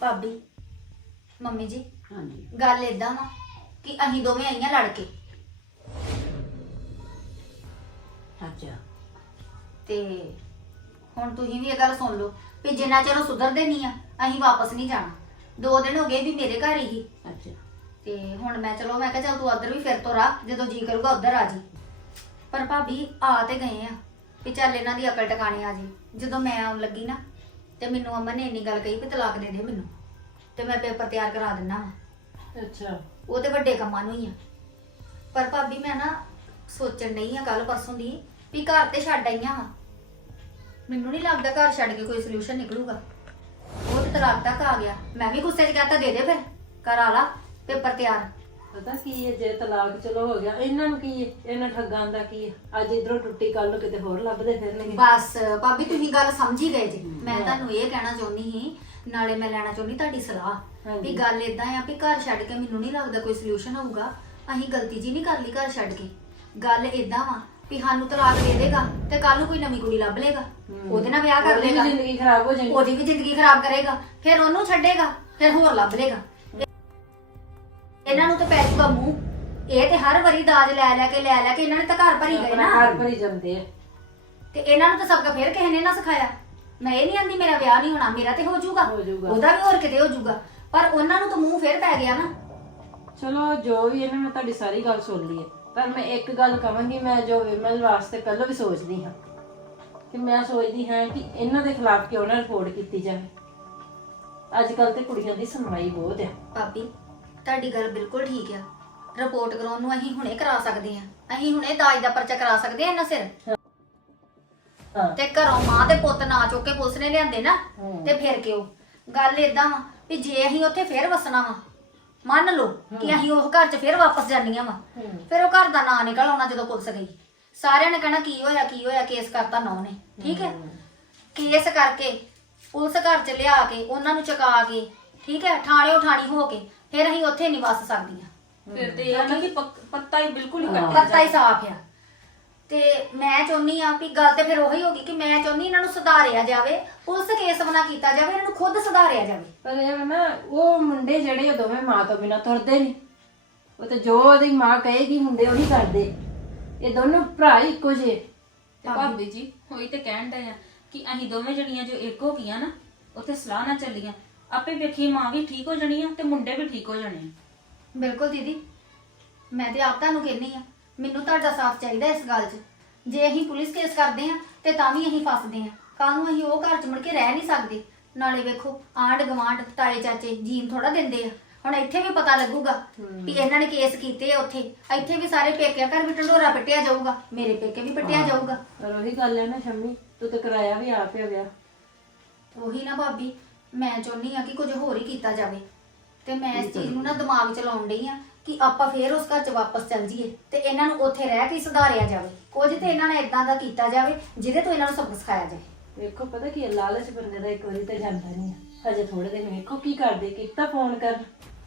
ਭਾਬੀ ਮੰਮੀ ਜੀ ਹਾਂਜੀ। ਗੱਲ ਏਦਾਂ ਵਾ ਕਿ ਅਸੀਂ ਦੋਵੇਂ ਆਈਆਂ ਲੜ ਕੇ। ਅੱਛਾ। ਤੇ ਹੁਣ ਤੁਸੀਂ ਵੀ ਇਹ ਗੱਲ ਸੁਣ ਲਓ ਵੀ ਜਿੰਨਾ ਚਿਰ ਉਹ ਸੁਧਰਦੇ ਨਹੀਂ ਆ ਅਸੀਂ ਵਾਪਸ ਨਹੀਂ ਜਾਣਾ। ਦੋ ਦਿਨ ਹੋ ਗਏ ਵੀ ਮੇਰੇ ਘਰ ਹੀ। ਅੱਛਾ। ਤੇ ਹੁਣ ਮੈਂ ਚਲੋ ਮੈਂ ਕਿਹਾ ਚੱਲ ਤੂੰ ਉਧਰ ਵੀ ਫਿਰ ਤੋਂ ਰਾ ਜਦੋਂ ਜੀ ਕਰੂਗਾ ਉਧਰ ਆ ਜੀ। ਪਰ ਭਾਬੀ ਆ ਤੇ ਗਏ ਆ ਵੀ ਚੱਲ ਇਹਨਾਂ ਦੀ ਅਕਲ ਟਿਕਾਣੇ ਆ ਜੀ। ਜਦੋਂ ਮੈਂ ਆਉਣ ਲੱਗੀ ਨਾ ਤੇ ਮੈਨੂੰ ਅਮਨ ਨੇ ਇੰਨੀ ਗੱਲ ਕਹੀ ਵੀ ਤਲਾਕ ਦੇ ਦੇ ਮੈਨੂੰ। ਤੇ ਮੈਂ ਪੇਪਰ ਤਿਆਰ ਕਰਾ ਦਿੰਨਾ ਵਾ। ਅੱਛਾ। ਉਹ ਤੇ ਵੱਡੇ ਕੰਮਾਂ ਨੂੰ ਹੀ ਆ। ਪਰ ਭਾਬੀ ਮੈਂ ਨਾ ਸੋਚਣ ਨਹੀਂ ਆ ਕੱਲ ਪਰਸੋਂ ਦੀ ਵੀ ਘਰ ਤੇ ਛੱਡ ਆਈਆਂ ਵਾ ਮੈਨੂੰ ਨਹੀਂ ਲੱਗਦਾ ਘਰ ਛੱਡ ਕੇ ਕੋਈ ਸੋਲੂਸ਼ਨ ਨਿਕਲੂਗਾ। ਉਹ ਤੇ ਤਲਾਕ ਤੱਕ ਆ ਗਿਆ। ਮੈਂ ਵੀ ਗੁੱਸੇ 'ਚ ਕਹਤਾ ਦੇ ਦੇ ਫਿਰ। ਕਰਾ ਲਾ ਪੇਪਰ ਤਿਆਰ। ਪਤਾ ਕੀ ਹੈ ਜੇ ਤਲਾਕ ਚਲੋ ਹੋ ਗਿਆ ਇਹਨਾਂ ਨੂੰ ਕੀ ਹੈ? ਇਹਨਾਂ ਠੱਗਾਂ ਦਾ ਕੀ ਹੈ? ਅੱਜ ਇਧਰੋਂ ਟੁੱਟੀ ਕੱਲ ਨੂੰ ਕਿਤੇ ਹੋਰ ਲੱਭਦੇ ਫਿਰਨਗੇ। ਬਸ ਭਾਬੀ ਤੁਸੀਂ ਗੱਲ ਸਮਝੀ ਗਏ ਜੀ। ਮੈਂ ਤੁਹਾਨੂੰ ਇਹ ਕਹਿਣਾ ਚਾਹੁੰਦੀ ਸੀ ਨਾਲੇ ਮੈਂ ਲੈਣਾ ਚਾਹੁੰਦੀ ਤੁਹਾਡੀ ਸਲਾਹ। ਵੀ ਗੱਲ ਇਦਾਂ ਆ ਵੀ ਘਰ ਛੱਡ ਕੇ ਮੈਨੂੰ ਨਹੀਂ ਲੱਗਦਾ ਕੋਈ ਸੋਲੂਸ਼ਨ ਹੋਊਗਾ। ਅਸੀਂ ਗਲਤੀ ਜੀ ਨਹੀਂ ਕਰ ਲਈ ਘਰ ਛੱਡ ਕੇ। ਗੱਲ ਇਦਾਂ ਵਾ ਵੀ ਸਾਨੂੰ ਤਲਾਕ ਦੇ ਦੇਗਾ ਤੇ ਕੱਲ ਨੂੰ ਕੋਈ ਨਵੀਂ ਕੁੜੀ ਲੱਭ ਲੇਗਾ ਉਹਦੇ ਨਾਲ ਵਿਆਹ ਕਰ ਉਹਦੀ ਲੇਗਾ ਜ਼ਿੰਦਗੀ ਖਰਾਬ ਹੋ ਜਾਏਗੀ ਉਹਦੀ ਵੀ ਜ਼ਿੰਦਗੀ ਖਰਾਬ ਕਰੇਗਾ ਫਿਰ ਉਹਨੂੰ ਛੱਡੇਗਾ ਫਿਰ ਹੋਰ ਲੱਭ ਲੇਗਾ ਇਹਨਾਂ ਨੂੰ ਤਾਂ ਪੈ ਜਾਊਗਾ ਮੂੰਹ। ਇਹ ਤੇ ਹਰ ਵਾਰੀ ਦਾਜ ਲੈ ਲੈ ਕੇ ਲੈ ਲੈ ਕੇ ਇਹਨਾਂ ਨੇ ਤਾਂ ਘਰ ਭਰੀ ਗਏ ਆਪਣਾ ਨਾ। ਘਰ ਭਰੀ ਜਾਂਦੇ ਆ। ਤੇ ਇਹਨਾਂ ਨੂੰ ਤਾਂ ਸਬਕ ਫੇਰ ਕਿਸੇ ਨੇ ਨਾ ਸਿਖਾਇਆ। ਮੈਂ ਇਹ ਨਹੀਂ ਆਂਦੀ ਮੇਰਾ ਵਿਆਹ ਨਹੀਂ ਹੋਣਾ ਮੇਰਾ ਤੇ ਹੋ ਜਾਊਗਾ ਹੋ ਜਾਊਗਾ। ਉਹਦਾ ਵੀ ਹੋਰ ਕਿਤੇ ਹੋ ਜਾਊਗਾ ਪਰ ਉਹਨਾਂ ਨੂੰ ਤਾਂ ਮੂੰਹ ਫੇਰ ਪੈ ਗਿਆ ਨਾ। ਚਲੋ ਜੋ ਵੀ ਇਹਨਾਂ ਮੈਂ ਤੁਹਾਡੀ ਸਾਰੀ ਗੱਲ ਸੁਣ ਲਈ ਹੈ। ਪਰ ਮੈਂ ਇੱਕ ਗੱਲ ਕਵਾਂਗੀ ਮੈਂ ਜੋ ਵਿਮਲ ਵਾਸਤੇ ਪਹਿਲਾਂ ਵੀ ਸੋਚਦੀ ਹਾਂ। ਕਿ ਮੈਂ ਸੋਚਦੀ ਹਾਂ ਕਿ ਇਹਨਾਂ ਦੇ ਖਿਲਾਫ ਕਿਉਂ ਨਾ ਰਿਪੋਰਟ ਕੀਤੀ ਜਾਵੇ। ਅੱਜ ਕੱਲ ਤੇ ਕੁੜੀਆਂ ਦੀ ਸੁਣਵਾਈ ਬਹੁਤ ਆ। ਭਾਬੀ ਤੁਹਾਡੀ ਗੱਲ ਬਿਲਕੁਲ ਠੀਕ ਆ। ਰਿਪੋਰਟ ਕਰਾਉਣ ਨੂੰ ਅਸੀਂ ਹੁਣੇ ਕਰਾ ਸਕਦੇ ਆ। ਅਸੀਂ ਹੁਣੇ ਦਾਜ ਦਾ ਪਰਚਾ ਕਰਾ ਸਕਦੇ ਆ ਇਹਨਾਂ ਸਿਰ। ਹਾਂ। ਤੇ ਘਰੋਂ ਮਾਂ ਤੇ ਪੁੱਤ ਨਾ ਚੁੱਕ ਕੇ ਪੁਲਿਸ ਨੇ ਲਿਆਂਦੇ ਨਾ ਹਮ। ਤੇ ਫਿਰ ਕਿਉਂ? ਗੱਲ ਏਦਾਂ ਵਾ ਵੀ ਜੇ ਅਸੀਂ ਉੱਥੇ ਫੇਰ ਵਸਣਾ ਵਾ ਮੰਨ ਲਓ ਕਿ ਅਸੀਂ ਉਹ ਘਰ 'ਚ ਫੇਰ ਵਾਪਸ ਜਾਣੀਆਂ ਵਾ ਹਮ। ਫਿਰ ਉਹ ਘਰ ਦਾ ਨਾਂ ਨਿਕਲ ਆਉਣਾ ਜਦੋਂ ਪੁਲਿਸ ਗਈ। ਸਾਰਿਆਂ ਨੇ ਕਹਿਣਾ ਕੀ ਹੋਇਆ ਕੀ ਹੋਇਆ ਕੇਸ ਕਰਤਾ ਨੌ ਨੇ ਠੀਕ ਹੈ? ਕੇਸ ਕਰਕੇ ਪੁਲਿਸ ਘਰ 'ਚ ਲਿਆ ਕੇ ਉਹਨਾਂ ਨੂੰ ਚੁਕਾ ਕੇ ਠੀਕ ਹੈ? ਥਾਣੇ ਉਠਾਣੀ ਹੋ ਕੇ ਫਿਰ ਅਸੀਂ ਉੱਥੇ ਨਹੀਂ ਵਸ ਸਕਦੀਆਂ ਫਿਰ ਤੇ ਇਹ ਆ ਨਾ ਕਿ ਪੱਕ- ਪੱਤਾ ਹੀ ਬਿਲਕੁਲ ਹੀ। ਕੱਟ ਪੱਤਾ ਹੀ ਸਾਫ਼ ਆ। ਤੇ ਮੈਂ ਚਾਹੁੰਨੀ ਆ ਵੀ ਗੱਲ ਤੇ ਫਿਰ ਉਹੀ ਹੋ ਗਈ ਕਿ ਮੈਂ ਚਾਹੁੰਨੀ ਇਹਨਾਂ ਨੂੰ ਸੁਧਾਰਿਆ ਜਾਵੇ ਪੁਲਿਸ ਕੇਸ ਬਣਾ ਕੀਤਾ ਜਾਵੇ ਇਹਨਾਂ ਨੂੰ ਖੁਦ ਸੁਧਾਰਿਆ ਜਾਵੇ। ਪਰ ਇਹ ਵਾ ਨਾ ਉਹ ਮੁੰਡੇ ਜਿਹੜੇ ਉਹ ਦੋਵੇਂ ਮਾਂ ਤੋਂ ਬਿਨਾ ਤੁਰਦੇ ਨਹੀਂ। ਉਹ ਤੇ ਜੋ ਉਹਦੀ ਮਾਂ ਕਹੇਗੀ ਮੁੰਡੇ ਉਹੀ ਕਰਦੇ। ਇਹ ਦੋਨੋਂ ਭਰਾ ਹੀ ਇੱਕੋ ਜਿਹੇ। ਤੇ ਭਾਬੀ ਜੀ ਹੋਈ ਤੇ ਕਹਿਣ ਡਏ ਆ ਕਿ ਅਸੀਂ ਦੋਵੇਂ ਜਣੀਆਂ ਜੋ ਇੱਕ ਹੋ ਗਈਆਂ ਨਾ ਉੱਥੇ ਸਲਾਹ ਨਾ ਚੱਲੀਆਂ। ਆਪੇ ਵੇਖੀ ਮਾਂ ਵੀ ਠੀਕ ਹੋ ਜਾਣੀ ਆ ਤੇ ਮੁੰਡੇ ਵੀ ਠੀਕ ਹੋ ਜਾਣੇ ਆ। ਬਿਲਕੁਲ ਦੀਦੀ ਮੈਂ ਤੇ ਆਪ ਤੁਹਾਨੂੰ ਕਹਿੰਨੀ ਆ ਮੈਨੂੰ ਤੁਹਾਡਾ ਸਾਥ ਚਾਹੀਦਾ ਇਸ ਗੱਲ 'ਚ। ਜੇ ਅਸੀਂ ਪੁਲਿਸ ਕੇਸ ਕਰਦੇ ਆ ਤੇ ਤਾਂ ਵੀ ਅਸੀਂ ਫਸਦੇ ਆ। ਕੱਲ ਨੂੰ ਅਸੀਂ ਉਹ ਘਰ 'ਚ ਮੁੜ ਕੇ ਰਹਿ ਨਹੀਂ ਸਕਦੇ। ਨਾਲੇ ਵੇਖੋ ਆਂਢ ਗਵਾਂਢ ਤਾਏ ਚਾਚੇ ਜੀਨ ਥੋੜਾ ਦਿੰਦੇ ਆ। ਹੁਣ ਇੱਥੇ ਵੀ ਪਤਾ ਲੱਗੂਗਾ ਵੀ ਇਹਨਾਂ ਨੇ ਕੇਸ ਕੀਤੇ ਆ ਉੱਥੇ। ਇੱਥੇ ਵੀ ਸਾਰੇ ਪੇਕਿਆਂ ਘਰ ਵੀ ਢੰਡੋਰਾ ਪਿੱਟਿਆ ਜਾਊਗਾ ਮੇਰੇ ਪੇਕੇ ਵੀ ਪਿੱਟਿਆ ਜਾਊਗਾ। ਪਰ ਉਹੀ ਗੱਲ ਹੈ ਨਾ ਸ਼ੰਮੀ ਤੂੰ ਤੇ ਕਰਾਇਆ ਵੀ ਆਪ ਹੀ ਵਿਆਹ ਉਹੀ ਨਾ ਭਾਬੀ ਮੈਂ ਚਾਹੁੰਨੀ ਆ ਕਿ ਕੁਝ ਹੋਰ ਹੀ ਕੀਤਾ ਜਾਵੇ। ਤੇ ਮੈਂ ਇਸ ਚੀਜ਼ ਨੂੰ ਨਾ ਦਿਮਾਗ 'ਚ ਲਾਉਣ ਡਈ ਆ ਕਿ ਆਪਾਂ ਫੇਰ ਉਸ ਘਰ 'ਚ ਵਾਪਸ ਚੱਲ ਜਾਈਏ ਤੇ ਇਹਨਾਂ ਨੂੰ ਉੱਥੇ ਰਹਿ ਕੇ ਹੀ ਸੁਧਾਰਿਆ ਜਾਵੇ। ਕੁਝ ਤੇ ਇਹਨਾਂ ਨੇ ਇਦਾਂ ਦਾ ਕੀਤਾ ਜਾਵੇ ਜਿਹਦੇ ਤੋਂ ਇਹਨਾਂ ਨੂੰ ਸਬਕ ਸਿਖਾਇਆ ਜਾਵੇ। ਵੇਖੋ ਪਤਾ ਕੀ ਹੈ, ਲਾਲਚ ਬੰਦੇ ਦਾ ਇੱਕ ਵਾਰੀ ਤੇ ਜਾਂਦਾ ਨਹੀਂ ਹਜੇ ਥੋੜੇ ਦਿਨ ਵੇਖੋ ਕੀ ਕਰਦੇ ਕੀਤਾ ਫੋਨ ਕਰ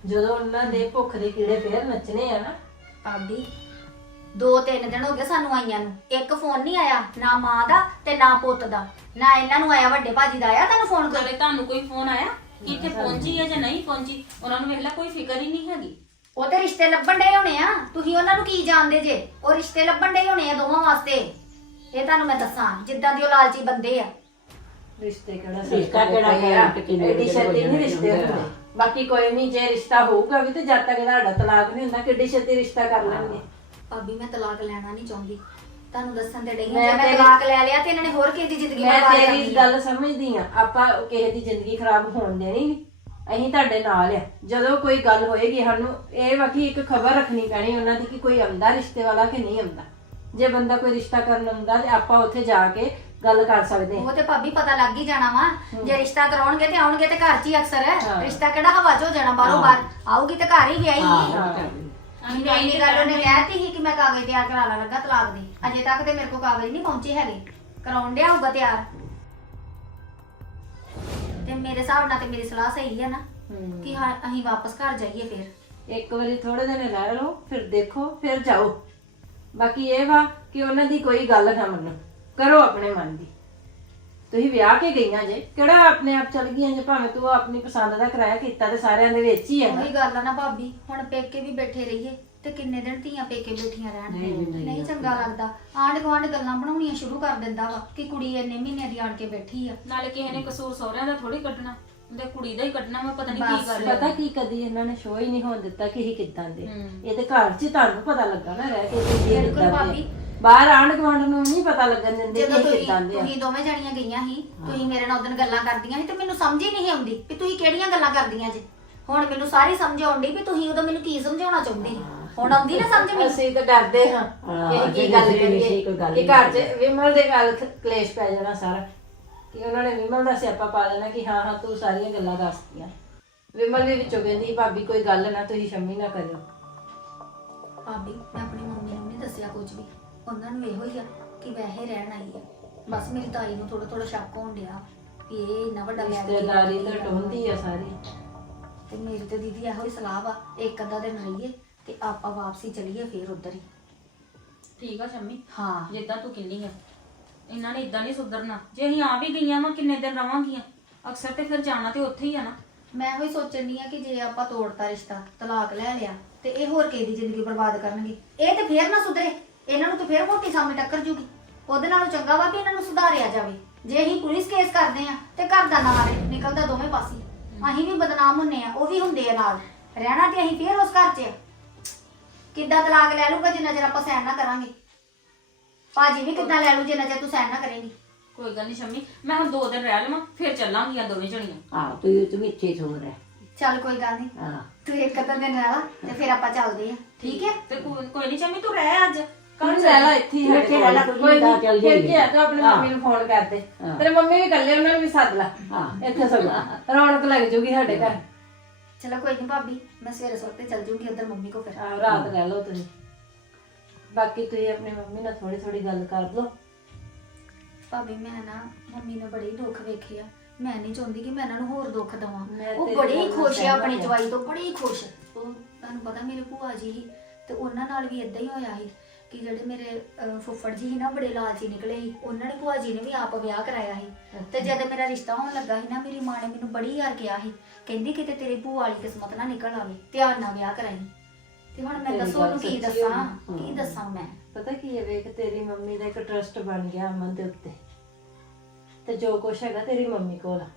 ਜਦੋਂ ਉਹਨਾਂ ਦੇ ਭੁੱਖ ਦੇ ਕੀੜੇ ਫੇਰ ਨੱਚਣੇ ਆ ਨਾ। ਭਾਬੀ ਦੋ ਤਿੰਨ ਦਿਨ ਹੋ ਗਏ ਸਾਨੂੰ ਆਈਆਂ ਨੂੰ। ਇੱਕ ਫੋਨ ਨਹੀਂ ਆਇਆ ਨਾ ਮਾਂ ਦਾ ਤੇ ਨਾ ਪੁੱਤ ਦਾ। ਨਾ ਇਹਨਾਂ ਨੂੰ ਆਇਆ ਵੱਡੇ ਭਾਜੀ ਦਾ ਆਇਆ ਤੁਹਾਨੂੰ ਫੋਨ ਕਰ ਨਾਲੇ ਤੁਹਾਨੂੰ ਕੋਈ ਫੋਨ ਆਇਆ? ਕਿ ਇੱਥੇ ਪਹੁੰਚੀ ਹੈ ਜਾਂ ਨਹੀਂ ਪਹੁੰਚੀ? ਉਹਨਾਂ ਨੂੰ ਵੇਖ ਲੈ ਕੋਈ ਫਿਕਰ ਹੀ ਨਹੀਂ ਹੈਗੀ। ਉਹ ਤੇ ਰਿਸ਼ਤੇ ਲੱਭਣ ਡੇ ਹੋਣੇ ਆ। ਤੁਸੀਂ ਉਹਨਾਂ ਨੂੰ ਕੀ ਜਾਣਦੇ ਜੇ? ਉਹ ਰਿਸ਼ਤੇ ਲੱਭਣ ਡੇ ਹੋਣੇ ਆ ਦੋਵਾਂ ਵਾਸਤੇ। ਇਹ ਤੁਹਾਨੂੰ ਮੈਂ ਦੱਸਾਂ ਜਿੱਦਾਂ ਦੇ ਉਹ ਲਾਲਚੀ ਬੰਦੇ ਆ। ਰਿਸ਼ਤੇ ਕਿਹੜਾ ਰਿਸ਼ਤਾ ਕਿਹੜਾ ਹੈ? ਐਡੀ ਛੇਤੀ ਨਹੀਂ ਰਿਸ਼ਤੇ ਹੁੰਦੇ। ਬਾਕੀ ਕੋਈ ਨਹੀਂ ਜੇ ਰਿਸ਼ਤਾ ਹੋਊਗਾ ਵੀ ਤੇ ਜਦ ਤੱਕ ਤੁਹਾਡਾ ਤਲਾਕ ਨਹੀਂ ਹੁੰਦਾ ਕਿੱਡੀ ਛੇਤੀ ਰਿਸ਼ਤਾ ਕਰ ਲੈਣਗੇ। ਭਾਬੀ ਮੈਂ ਤਲਾਕ ਲੈਣਾ ਨਹੀਂ ਚਾਹੁੰਦੀ। ਤੁਹਾਨੂੰ ਦੱਸਣ ਤੇ ਡਈ ਹਾਂ ਮੈਂ ਜੇ ਮੈਂ ਤੇਰੀ- ਤਲਾਕ ਲੈ ਲਿਆ ਤੇ ਇਹਨਾਂ ਨੇ ਹੋਰ ਕਿਸੇ ਦੀ ਜ਼ਿੰਦਗੀ ਮੈਂ ਬਰਬਾਦ ਤੇਰੀ ਗੱਲ ਸਮਝਦੀ ਆ ਆਪਾਂ ਕਿਸੇ ਦੀ ਜ਼ਿੰਦਗੀ ਖਰਾਬ ਹੋਣ ਦੇਣੀ ਨੀ ਅਸੀਂ ਤੁਹਾਡੇ ਨਾਲ ਆ। ਜਦੋਂ ਕੋਈ ਗੱਲ ਹੋਏਗੀ ਸਾਨੂੰ ਇਹ ਵਾਕੀ ਇੱਕ ਖਬਰ ਰੱਖਣੀ ਪੈਣੀ ਉਹਨਾਂ ਦੀ ਕਿ ਕੋਈ ਆਉਂਦਾ ਰਿਸ਼ਤੇ ਵਾਲਾ ਕਿ ਨਹੀਂ ਆਉਂਦਾ। ਜੇ ਬੰਦਾ ਕੋਈ ਰਿਸ਼ਤਾ ਕਰਨ ਆਉਂਦਾ ਤੇ ਆਪਾਂ ਉੱਥੇ ਜਾ ਕੇ ਗੱਲ ਕਰ ਸਕਦੇ ਹਾਂ। ਉਹ ਤੇ ਭਾਬੀ ਪਤਾ ਲੱਗ ਹੀ ਜਾਣਾ ਵਾ। ਜੇ ਰਿਸ਼ਤਾ ਕਰਾਉਣਗੇ ਤੇ ਆਉਣਗੇ ਤੇ ਘਰ 'ਚ ਹੀ ਅਕਸਰ। ਹਾਂ। ਰਿਸ਼ਤਾ ਕਿਹੜਾ ਹਵਾ 'ਚ ਹੋ ਜਾਣਾ ਬਾਹਰੋਂ ਬਾਹਰ ਆਊਗੀ ਤੇ ਘਰ ਹੀ ਵਿਆਹੀ ਹਾਂ। ਅਸੀਂ ਤਾਂ ਇੰਨੀ ਗੱਲ ਉਹਨੇ ਕਹਿਤੀ ਸੀ ਕਿ ਮੈਂ ਕਾਗਜ਼ ਤਿਆਰ ਕਰਾ ਲਾ ਲੱਗਾ ਤਲਾਕ ਦੇ। ਅਜੇ ਤੱਕ ਤੇ ਮੇਰੇ ਕੋਲ ਕਾਗਜ਼ ਨਹੀਂ ਪਹੁੰਚੇ ਹੈਗੇ। ਕਰਾਉਣ ਡਿਆ ਹੋਊਗਾ ਤਿਆਰ। ਤੇ ਮੇਰੇ ਹਿਸਾਬ ਨਾਲ ਤੇ ਮੇਰੀ ਸਲਾਹ ਸਹੀ ਹੈ ਨਾ। ਕਿ ਹਾਂ ਅਸੀਂ ਵਾਪਸ ਘਰ ਜਾਈਏ ਫਿਰ। ਇੱਕ ਵਾਰੀ ਥੋੜੇ ਦਿਨ ਰਹਿ ਲਓ ਫਿਰ ਦੇਖੋ ਫਿਰ ਜਾਓ। ਬਾਕੀ ਇਹ ਵਾ ਕਿ ਉਹਨਾਂ ਦੀ ਕੋਈ ਗੱਲ ਨਾ ਮੰਨੋ। ਕਰੋ ਆਪਣੇ ਮਨ ਦੀ। ਤੁਸੀਂ ਵਿਆਹ ਕੇ ਗਈਆਂ ਜੇ ਕਿਹੜਾ ਆਪਣੇ ਆਪ ਚਲ ਗਈਆਂ ਜੇ? ਭਾਵੇਂ ਤੂੰ ਆਪਣੀ ਪਸੰਦ ਦਾ ਕਿਰਾਇਆ ਕੀਤਾ ਤੇ ਸਾਰਿਆਂ ਦੇ ਵਿੱਚ ਹੀ ਹੈ ਨਾ। ਉਹੀ ਗੱਲ ਆ ਨਾ ਭਾਬੀ ਹੁਣ ਪੇਕੇ ਵੀ ਬੈਠੇ ਰਹੀਏ ਤੇ ਕਿੰਨੇ ਦਿਨ ਧੀਆਂ ਪੇਕੇ ਬੈਠੀਆਂ ਰਹਿਣ ਨਹੀਂ ਨਹੀਂ ਨਹੀਂ ਚੰਗਾ ਲੱਗਦਾ। ਆਂਢ ਗੁਆਂਢ ਗੱਲਾਂ ਬਣਾਉਣੀਆਂ ਸ਼ੁਰੂ ਕਰ ਦਿੰਦਾ ਵਾ ਕਿ ਕੁੜੀ ਇੰਨੇ ਮਹੀਨਿਆਂ ਦੀ ਆਣ ਕੇ ਬੈਠੀ ਆ। ਨਾਲੇ ਕਿਸੇ ਨੇ ਕਸੂਰ ਸਹੁਰਿਆਂ ਦਾ ਥੋੜੀ ਕੱਢਣਾ ਉਹਦੇ ਕੁੜੀ ਦਾ ਹੀ ਕੱਢਣਾ ਮੈਂ ਪਤਾ ਨਹੀਂ ਬਸ, ਕੀ ਗੱਲ ਪਤਾ ਹੈ ਕੀ ਕਦੀ ਇਹਨਾਂ ਨੇ ਸ਼ੋਅ ਹੀ ਨਹੀਂ ਹੋਣ ਦਿੱਤਾ ਕਿ ਇਹ ਕਿੱਦਾਂ ਦੇ। ਇਹ ਤੇ ਘਰ 'ਚ ਹੀ ਤੁਹਾਨੂੰ ਪਤਾ ਲੱਗਾ ਨਾ ਰਹਿ ਕੇ ਕਿ ਇਹ ਬਿਲਕੁਲ ਕਿੱਦਾਂ ਭਾਬੀ। ਦੇ ਬਾਹਰ ਆਂਢ ਗੁਆਂਢ ਨੂੰ ਨਹੀਂ ਪਤਾ ਲੱਗਣ ਦਿੰਦੇ ਕਿ ਜਦੋਂ ਇਹ ਤੁਸੀਂ ਕਿੱਦਾਂ ਦੇ ਆ। ਤੁਸੀਂ ਦੋਵੇਂ ਜਣੀਆਂ ਗਈਆਂ ਸੀ ਤੁਸੀਂ ਮੇਰੇ ਨਾਲ ਉਦੋਂ ਗੱਲਾਂ ਕਰਦੀਆਂ ਸੀ ਤੇ ਮੈਨੂੰ ਸਮਝ ਹੀ ਨਹੀਂ ਆਉਂਦੀ ਕਿ ਤੁਸੀਂ ਕਿਹੜੀਆਂ ਗੱਲਾਂ ਕਰਦੀਆਂ ਜੇ। ਹੁਣ ਮੈਨੂੰ ਸਾਰੀ ਸਮਝ ਆਉਂਦੀ ਵੀ ਤੁਸੀਂ ਉਦੋਂ ਮੈਨੂੰ ਕੀ ਸਮਝਾਉਣਾ ਚਾਹੁੰਦੇ ਸੀ। ਹੁਣ ਆਉਂਦੀ ਨਾ ਸਮਝ ਮੈਨੂੰ। ਅਸੀਂ ਤਾਂ ਡਰਦੇ ਹਾਂ ਕਿ ਕੀ ਗੱਲ ਦੀ ਕਰੀਏ। ਕੋਈ ਗੱਲ ਕਿ ਘਰ 'ਚ ਵਿਮਲ ਦੇ ਗੱਲ ਖ- ਕਲੇਸ਼ ਪੈ ਜਾਣਾ ਸਾਰਾ। ਕਿ ਉਹਨਾਂ ਨੇ ਵਿਮਲ ਦਾ ਸਿਆਪਾ ਪਾ ਦੇਣਾ ਕਿ ਹਾਂ ਹਾਂ ਤੂੰ ਸਾਰੀਆਂ ਗੱਲਾਂ ਦੱਸਦੀਆਂ ਵਿਮਲ ਵੀ ਵਿੱਚੋਂ ਕਹਿੰਦੀ ਭਾਬੀ ਕੋਈ ਗੱਲ ਨਾ ਤੁਸੀਂ ਸ਼ੰਮੀ ਨਾ ਕਰਿਓ। ਭਾਬੀ ਮੈਂ ਆਪਣੀ ਮੰਮੀ ਨੂੰ ਨਹੀਂ ਦੱਸਿਆ ਕੁਝ ਵੀ। ਉਹਨਾਂ ਨੂੰ ਇਹੋ ਹੀ ਆ ਕਿ ਵੈਸੇ ਰਹਿਣ ਆਈ ਆ। ਬਸ ਮੇਰੀ ਤਾਈ ਨੂੰ ਥੋੜਾ ਥੋੜਾ ਸ਼ੱਕ ਹੋਣ ਡਿਆ ਕਿ ਇਹ ਇੰਨਾ ਵੱਡਾ ਲੈ ਕੇ ਰਿਸ਼ਤੇਦਾਰੀ ਤਾਂ। ਟੋਂਦੀ ਆ। ਸਾਰੀ। ਤੇ ਮੇਰੀ ਤੇ ਦੀਦੀ ਇਹੋ ਹੀ ਸਲਾਹ ਵਾ ਇੱਕ ਅੱਧਾ ਦਿਨ ਰਹੀਏ ਤੇ ਆਪਾਂ ਵਾਪਸੀ ਚਲੀਏ ਫੇਰ ਉਧਰ ਹੀ। ਠੀਕ ਆ ਸ਼ੰਮੀ? ਹਾਂ। ਜਿੱਦਾਂ ਤੂੰ ਕਿੰਨੀ ਆ। ਇਹਨਾਂ ਨੇ ਇਦਾਂ ਨਹੀਂ ਸੁਧਰਨਾ। ਜੇ ਅਸੀਂ ਆ ਵੀ ਗਈਆਂ ਵਾ ਕਿੰਨੇ ਦਿਨ ਰਵਾਂਗੀਆਂ? ਅਕਸਰ ਤੇ ਫਿਰ ਜਾਣਾ ਤੇ ਉੱਥੇ ਹੀ ਆ ਨਾ। ਮੈਂ ਇਹੋ ਹੀ ਸੋਚਣ ਦੀ ਆ ਕਿ ਜੇ ਆਪਾਂ ਤੋੜਤਾ ਰਿਸ਼ਤਾ ਤਲਾਕ ਲੈ ਲਿਆ ਤੇ ਇਹ ਹੋਰ ਕਿਸੇ ਦੀ ਜ਼ਿੰਦਗੀ ਬਰਬਾਦ ਕਰਨਗੇ? ਇਹ ਤੇ ਫੇਰ ਨਾ ਸੁਧਰੇ। ਇਹਨਾਂ ਨੂੰ ਤੇ ਫੇਰ ਮੋਟੀ ਸਾਹਮਣੇ ਟੱਕਰ ਜੂਗੀ। ਉਹਦੇ ਨਾਲੋਂ ਚੰਗਾ ਵਾ ਕਿ ਇਹਨਾਂ ਨੂੰ ਸੁਧਾਰਿਆ ਜਾਵੇ। ਜੇ ਅਸੀਂ ਪੁਲਿਸ ਕੇਸ ਕਰਦੇ ਆ ਤੇ ਘਰ ਦਾ ਨਾਂ ਨਿਕਲਦਾ ਦੋਵੇਂ ਪਾਸੇ। ਅਸੀਂ ਵੀ ਬਦਨਾਮ ਹੁੰਨੇ ਆ ਉਹ ਵੀ ਹੁੰਦੇ ਆ ਨਾਲ। ਰਹਿਣਾ ਤੇ ਅਸੀਂ ਫੇਰ ਉਸ ਘਰ 'ਚ ਆ। ਕਿੱਦਾਂ ਤਲਾਕ ਲੈ ਲੂਗਾ ਜਿੰਨਾ ਚਿਰ ਆਪਾਂ ਸਹਿਣ ਨਾ ਕਰਾਂਗੇ? ਭਾਜੀ ਵੀ ਕਿੱਦਾਂ ਲੈ ਲੂ ਜਿੰਨਾ ਚਿਰ ਤੂੰ ਸਹਿਣ ਨਾ ਕਰੇਂਗੀ? ਕੋਈ ਗੱਲ ਨਹੀਂ ਸ਼ੰਮੀ ਮੈਂ ਹੁਣ ਦੋ ਦਿਨ ਰਹਿ ਲਵਾਂ ਫਿਰ ਚੱਲਾਂਗੀਆਂ ਦੋਵੇਂ ਜਣੀਆਂ। ਹਾਂ ਤੂੰ ਤੂੰ ਇੱਥੇ ਸੋ ਰਹਿ। ਚੱਲ ਕੋਈ ਗੱਲ ਨਹੀਂ ਹਾਂ। ਤੂੰ ਇੱਕ ਅੱਧਾ ਦਿਨ ਰਹਿ ਲਾ ਤੇ ਫਿਰ ਆਪਾਂ ਚੱਲਦੇ ਆ ਠੀਕ ਹੈ? ਤੇ ਕੋਈ ਕੋਈ ਨਹੀਂ ਸ਼ੰਮੀ ਤੂੰ ਰਹਿ ਅੱਜ। ਕੱਲ ਰਹਿ ਲਾ ਇੱਥੇ ਹੀ ਇੱਥੇ ਰਹਿ ਲਾ, ਕੋਈ। ਨਹੀਂ, ਚੱਲ ਜਾਈਏ। ਕੀ ਆ ਤੂੰ ਆਪਣੀ ਹਾਂ। ਮੰਮੀ ਨੂੰ ਫੋਨ ਕਰ ਦੇ ਹਾਂ। ਤੇਰੇ ਮੰਮੀ ਵੀ ਇਕੱਲੇ ਉਹਨਾਂ ਨੂੰ ਵੀ ਸੱਦ ਲੈ ਹਾਂ। ਇੱਥੇ ਸਗੋਂ ਰੌਣਕ ਲੱਗ ਜੂਗੀ ਸਾਡੇ ਘਰ ਚਲੋ ਕੋਈ ਨਹੀਂ ਭਾਬੀ ਮੈਂ ਸਵੇਰੇ ਸਵੇਰੇ ਚੱਲ ਜੂਗੀ ਉਧਰ ਮੰਮੀ ਕੋ ਫਿਰ ਆਹ, ਰਾਤ ਰਹਿ ਲਓ ਤੁਸੀਂ ਬਾਕੀ ਤੁਸੀਂ ਆਪਣੀ ਮੰਮੀ ਨਾਲ ਥੋੜੀ ਥੋੜੀ ਗੱਲ ਕਰ ਲਓ ਭਾਬੀ ਮੈਂ ਨਾ ਮੰਮੀ ਨੇ ਬੜੇ ਦੁੱਖ ਵੇਖੇ ਆ ਮੈਂ ਨਹੀਂ ਚਾਹੁੰਦੀ ਕਿ ਮੈਂ ਇਹਨਾਂ ਨੂੰ ਹੋਰ ਦੁੱਖ ਦਵਾਂ ਮੈਂ ਉਹ ਤੇਰੀ ਬੜੇ ਹੀ ਗੱਲ ਨਾਲ ਖੁਸ਼ ਆ ਆਪਣੀ ਸਹਿਮਤ। ਜਵਾਈ ਤੋਂ ਬੜੇ ਹੀ ਖੁਸ਼ ਉਹ ਤੁਹਾਨੂੰ ਪਤਾ ਮੇਰੇ ਭੂਆ ਜੀ ਸੀ ਤੇ ਉਹਨਾਂ ਨਾਲ ਵੀ ਇਦਾਂ ਹੀ ਹੋਇਆ ਸੀ ਕਿ ਜਿਹੜੇ ਮੇਰੇ ਅਹ, ਫੁੱਫੜ ਜੀ ਸੀ ਨਾ ਬੜੇ ਲਾਲਚੀ ਨਿਕਲੇ ਸੀ। ਉਹਨਾਂ ਨੇ ਭੂਆ ਜੀ ਨੇ ਵੀ ਆਪ ਵਿਆਹ ਕਰਾਇਆ ਸੀ। ਤੇ ਜਦ ਮੇਰਾ ਰਿਸ਼ਤਾ ਹੋਣ ਲੱਗਾ ਸੀ ਨਾ ਮੇਰੀ ਮਾਂ ਨੇ ਮੈਨੂੰ ਬੜੀ ਯਾਰ ਕਿਹਾ ਸੀ। ਕਹਿੰਦੀ ਕਿਤੇ ਤੇਰੀ ਭੂਆ ਵਾਲੀ ਕਿਸਮਤ ਨਾ ਨਿਕਲ ਆਵੇ ਧਿਆਨ ਨਾਲ ਵਿਆਹ ਕਰਾਈ। ਤੇ ਹੁਣ ਮੈਂ ਤੇਰੀ ਦੱਸੋ ਗੱਲ ਉਹਨੂੰ ਕੀ ਸੱਚੀ ਦੱਸਾਂ। ਕੀ ਦੱਸਾਂ ਮੈਂ? ਪਤਾ ਕੀ ਹੈ ਵੇਖ ਤੇਰੀ ਮੰਮੀ ਦਾ ਇੱਕ ਟਰਸਟ ਬਣ ਗਿਆ ਅਮਨ ਦੇ ਉੱਤੇ। ਤੇ ਜੋ ਕੁਛ ਹੈਗਾ ਤੇਰੀ ਮੰਮੀ ਕੋਲ ਆ।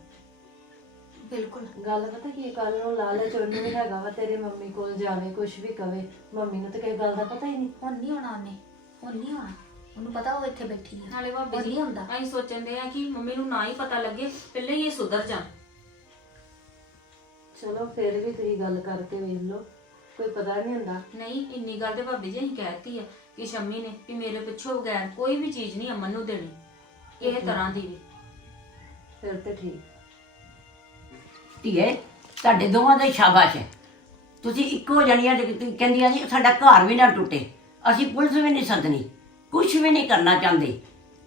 ਬਿਲਕੁਲ ਗੱਲ ਪਤਾ ਕੀ ਕੱਲ ਨੂੰ ਲਾਲਚ ਉਹਨੂੰ ਵੀ ਹੈਗਾ ਵਾ ਤੇਰੀ ਮੰਮੀ ਕੋਲ ਜਾਵੇ ਕੁਛ ਵੀ ਕਵੇ ਮੰਮੀ ਨੂੰ ਤਾਂ ਕਿਸੇ ਗੱਲ ਦਾ ਪਤਾ ਹੀ ਨਹੀਂ। ਹੁਣ ਨਹੀਂ ਹੋਣਾ ਉਹਨੇ ਹੁਣ ਨਹੀਂ ਹੋਣਾ ਉਹਨੂੰ ਪਤਾ ਉਹ ਇੱਥੇ ਬੈਠੀ ਆ। ਨਾਲੇ ਭਾਬੀ ਉਹ ਜੀ ਨਹੀਂ ਹੁੰਦਾ ਅਸੀਂ ਸੋਚਦੇ ਆ ਕਿ ਮੰਮੀ ਨੂੰ ਨਾ ਹੀ ਪਤਾ ਲੱਗੇ ਪਹਿਲੇ ਹੀ ਇਹ ਸੁਧਰ ਜਾਣ। ਚਲੋ ਫਿਰ ਵੀ ਤੁਸੀਂ ਗੱਲ ਕਰਕੇ ਵੇਖ ਲਓ ਕੋਈ ਪਤਾ ਨਹੀਂ ਹੁੰਦਾ। ਨਹੀਂ ਇੰਨੀ ਗੱਲ ਤੇ ਭਾਬੀ ਜੀ ਅਸੀਂ ਕਹਿਤੀ ਆ ਕਿ ਸ਼ੰਮੀ ਨੇ ਕਿ ਮੇਰੇ ਪਿੱਛੋਂ ਬਗੈਰ ਕੋਈ ਵੀ ਚੀਜ਼ ਨਹੀਂ ਅਮਨ ਨੂੰ ਦੇਣੀ। ਇਹ ਤਰ੍ਹਾਂ ਦੀ ਵੀ ਫਿਰ ਤੇ ਠੀਕ। ਧੀਏ ਤੁਹਾਡੇ ਦੋਵਾਂ ਦਾ ਹੀ ਸ਼ਾਬਾਸ਼ ਹੈ। ਤੁਸੀਂ ਇੱਕੋ ਜਣੀਆਂ ਤੇ ਤੁਸੀਂ ਕਹਿੰਦੀਆਂ ਜੀ, ਸਾਡਾ ਘਰ ਵੀ ਨਾ ਟੁੱਟੇ। ਅਸੀਂ ਪੁਲਿਸ ਵੀ ਨਹੀਂ ਸੱਦਣੀ ਕੁਝ ਵੀ ਨਹੀਂ ਕਰਨਾ ਚਾਹੁੰਦੇ।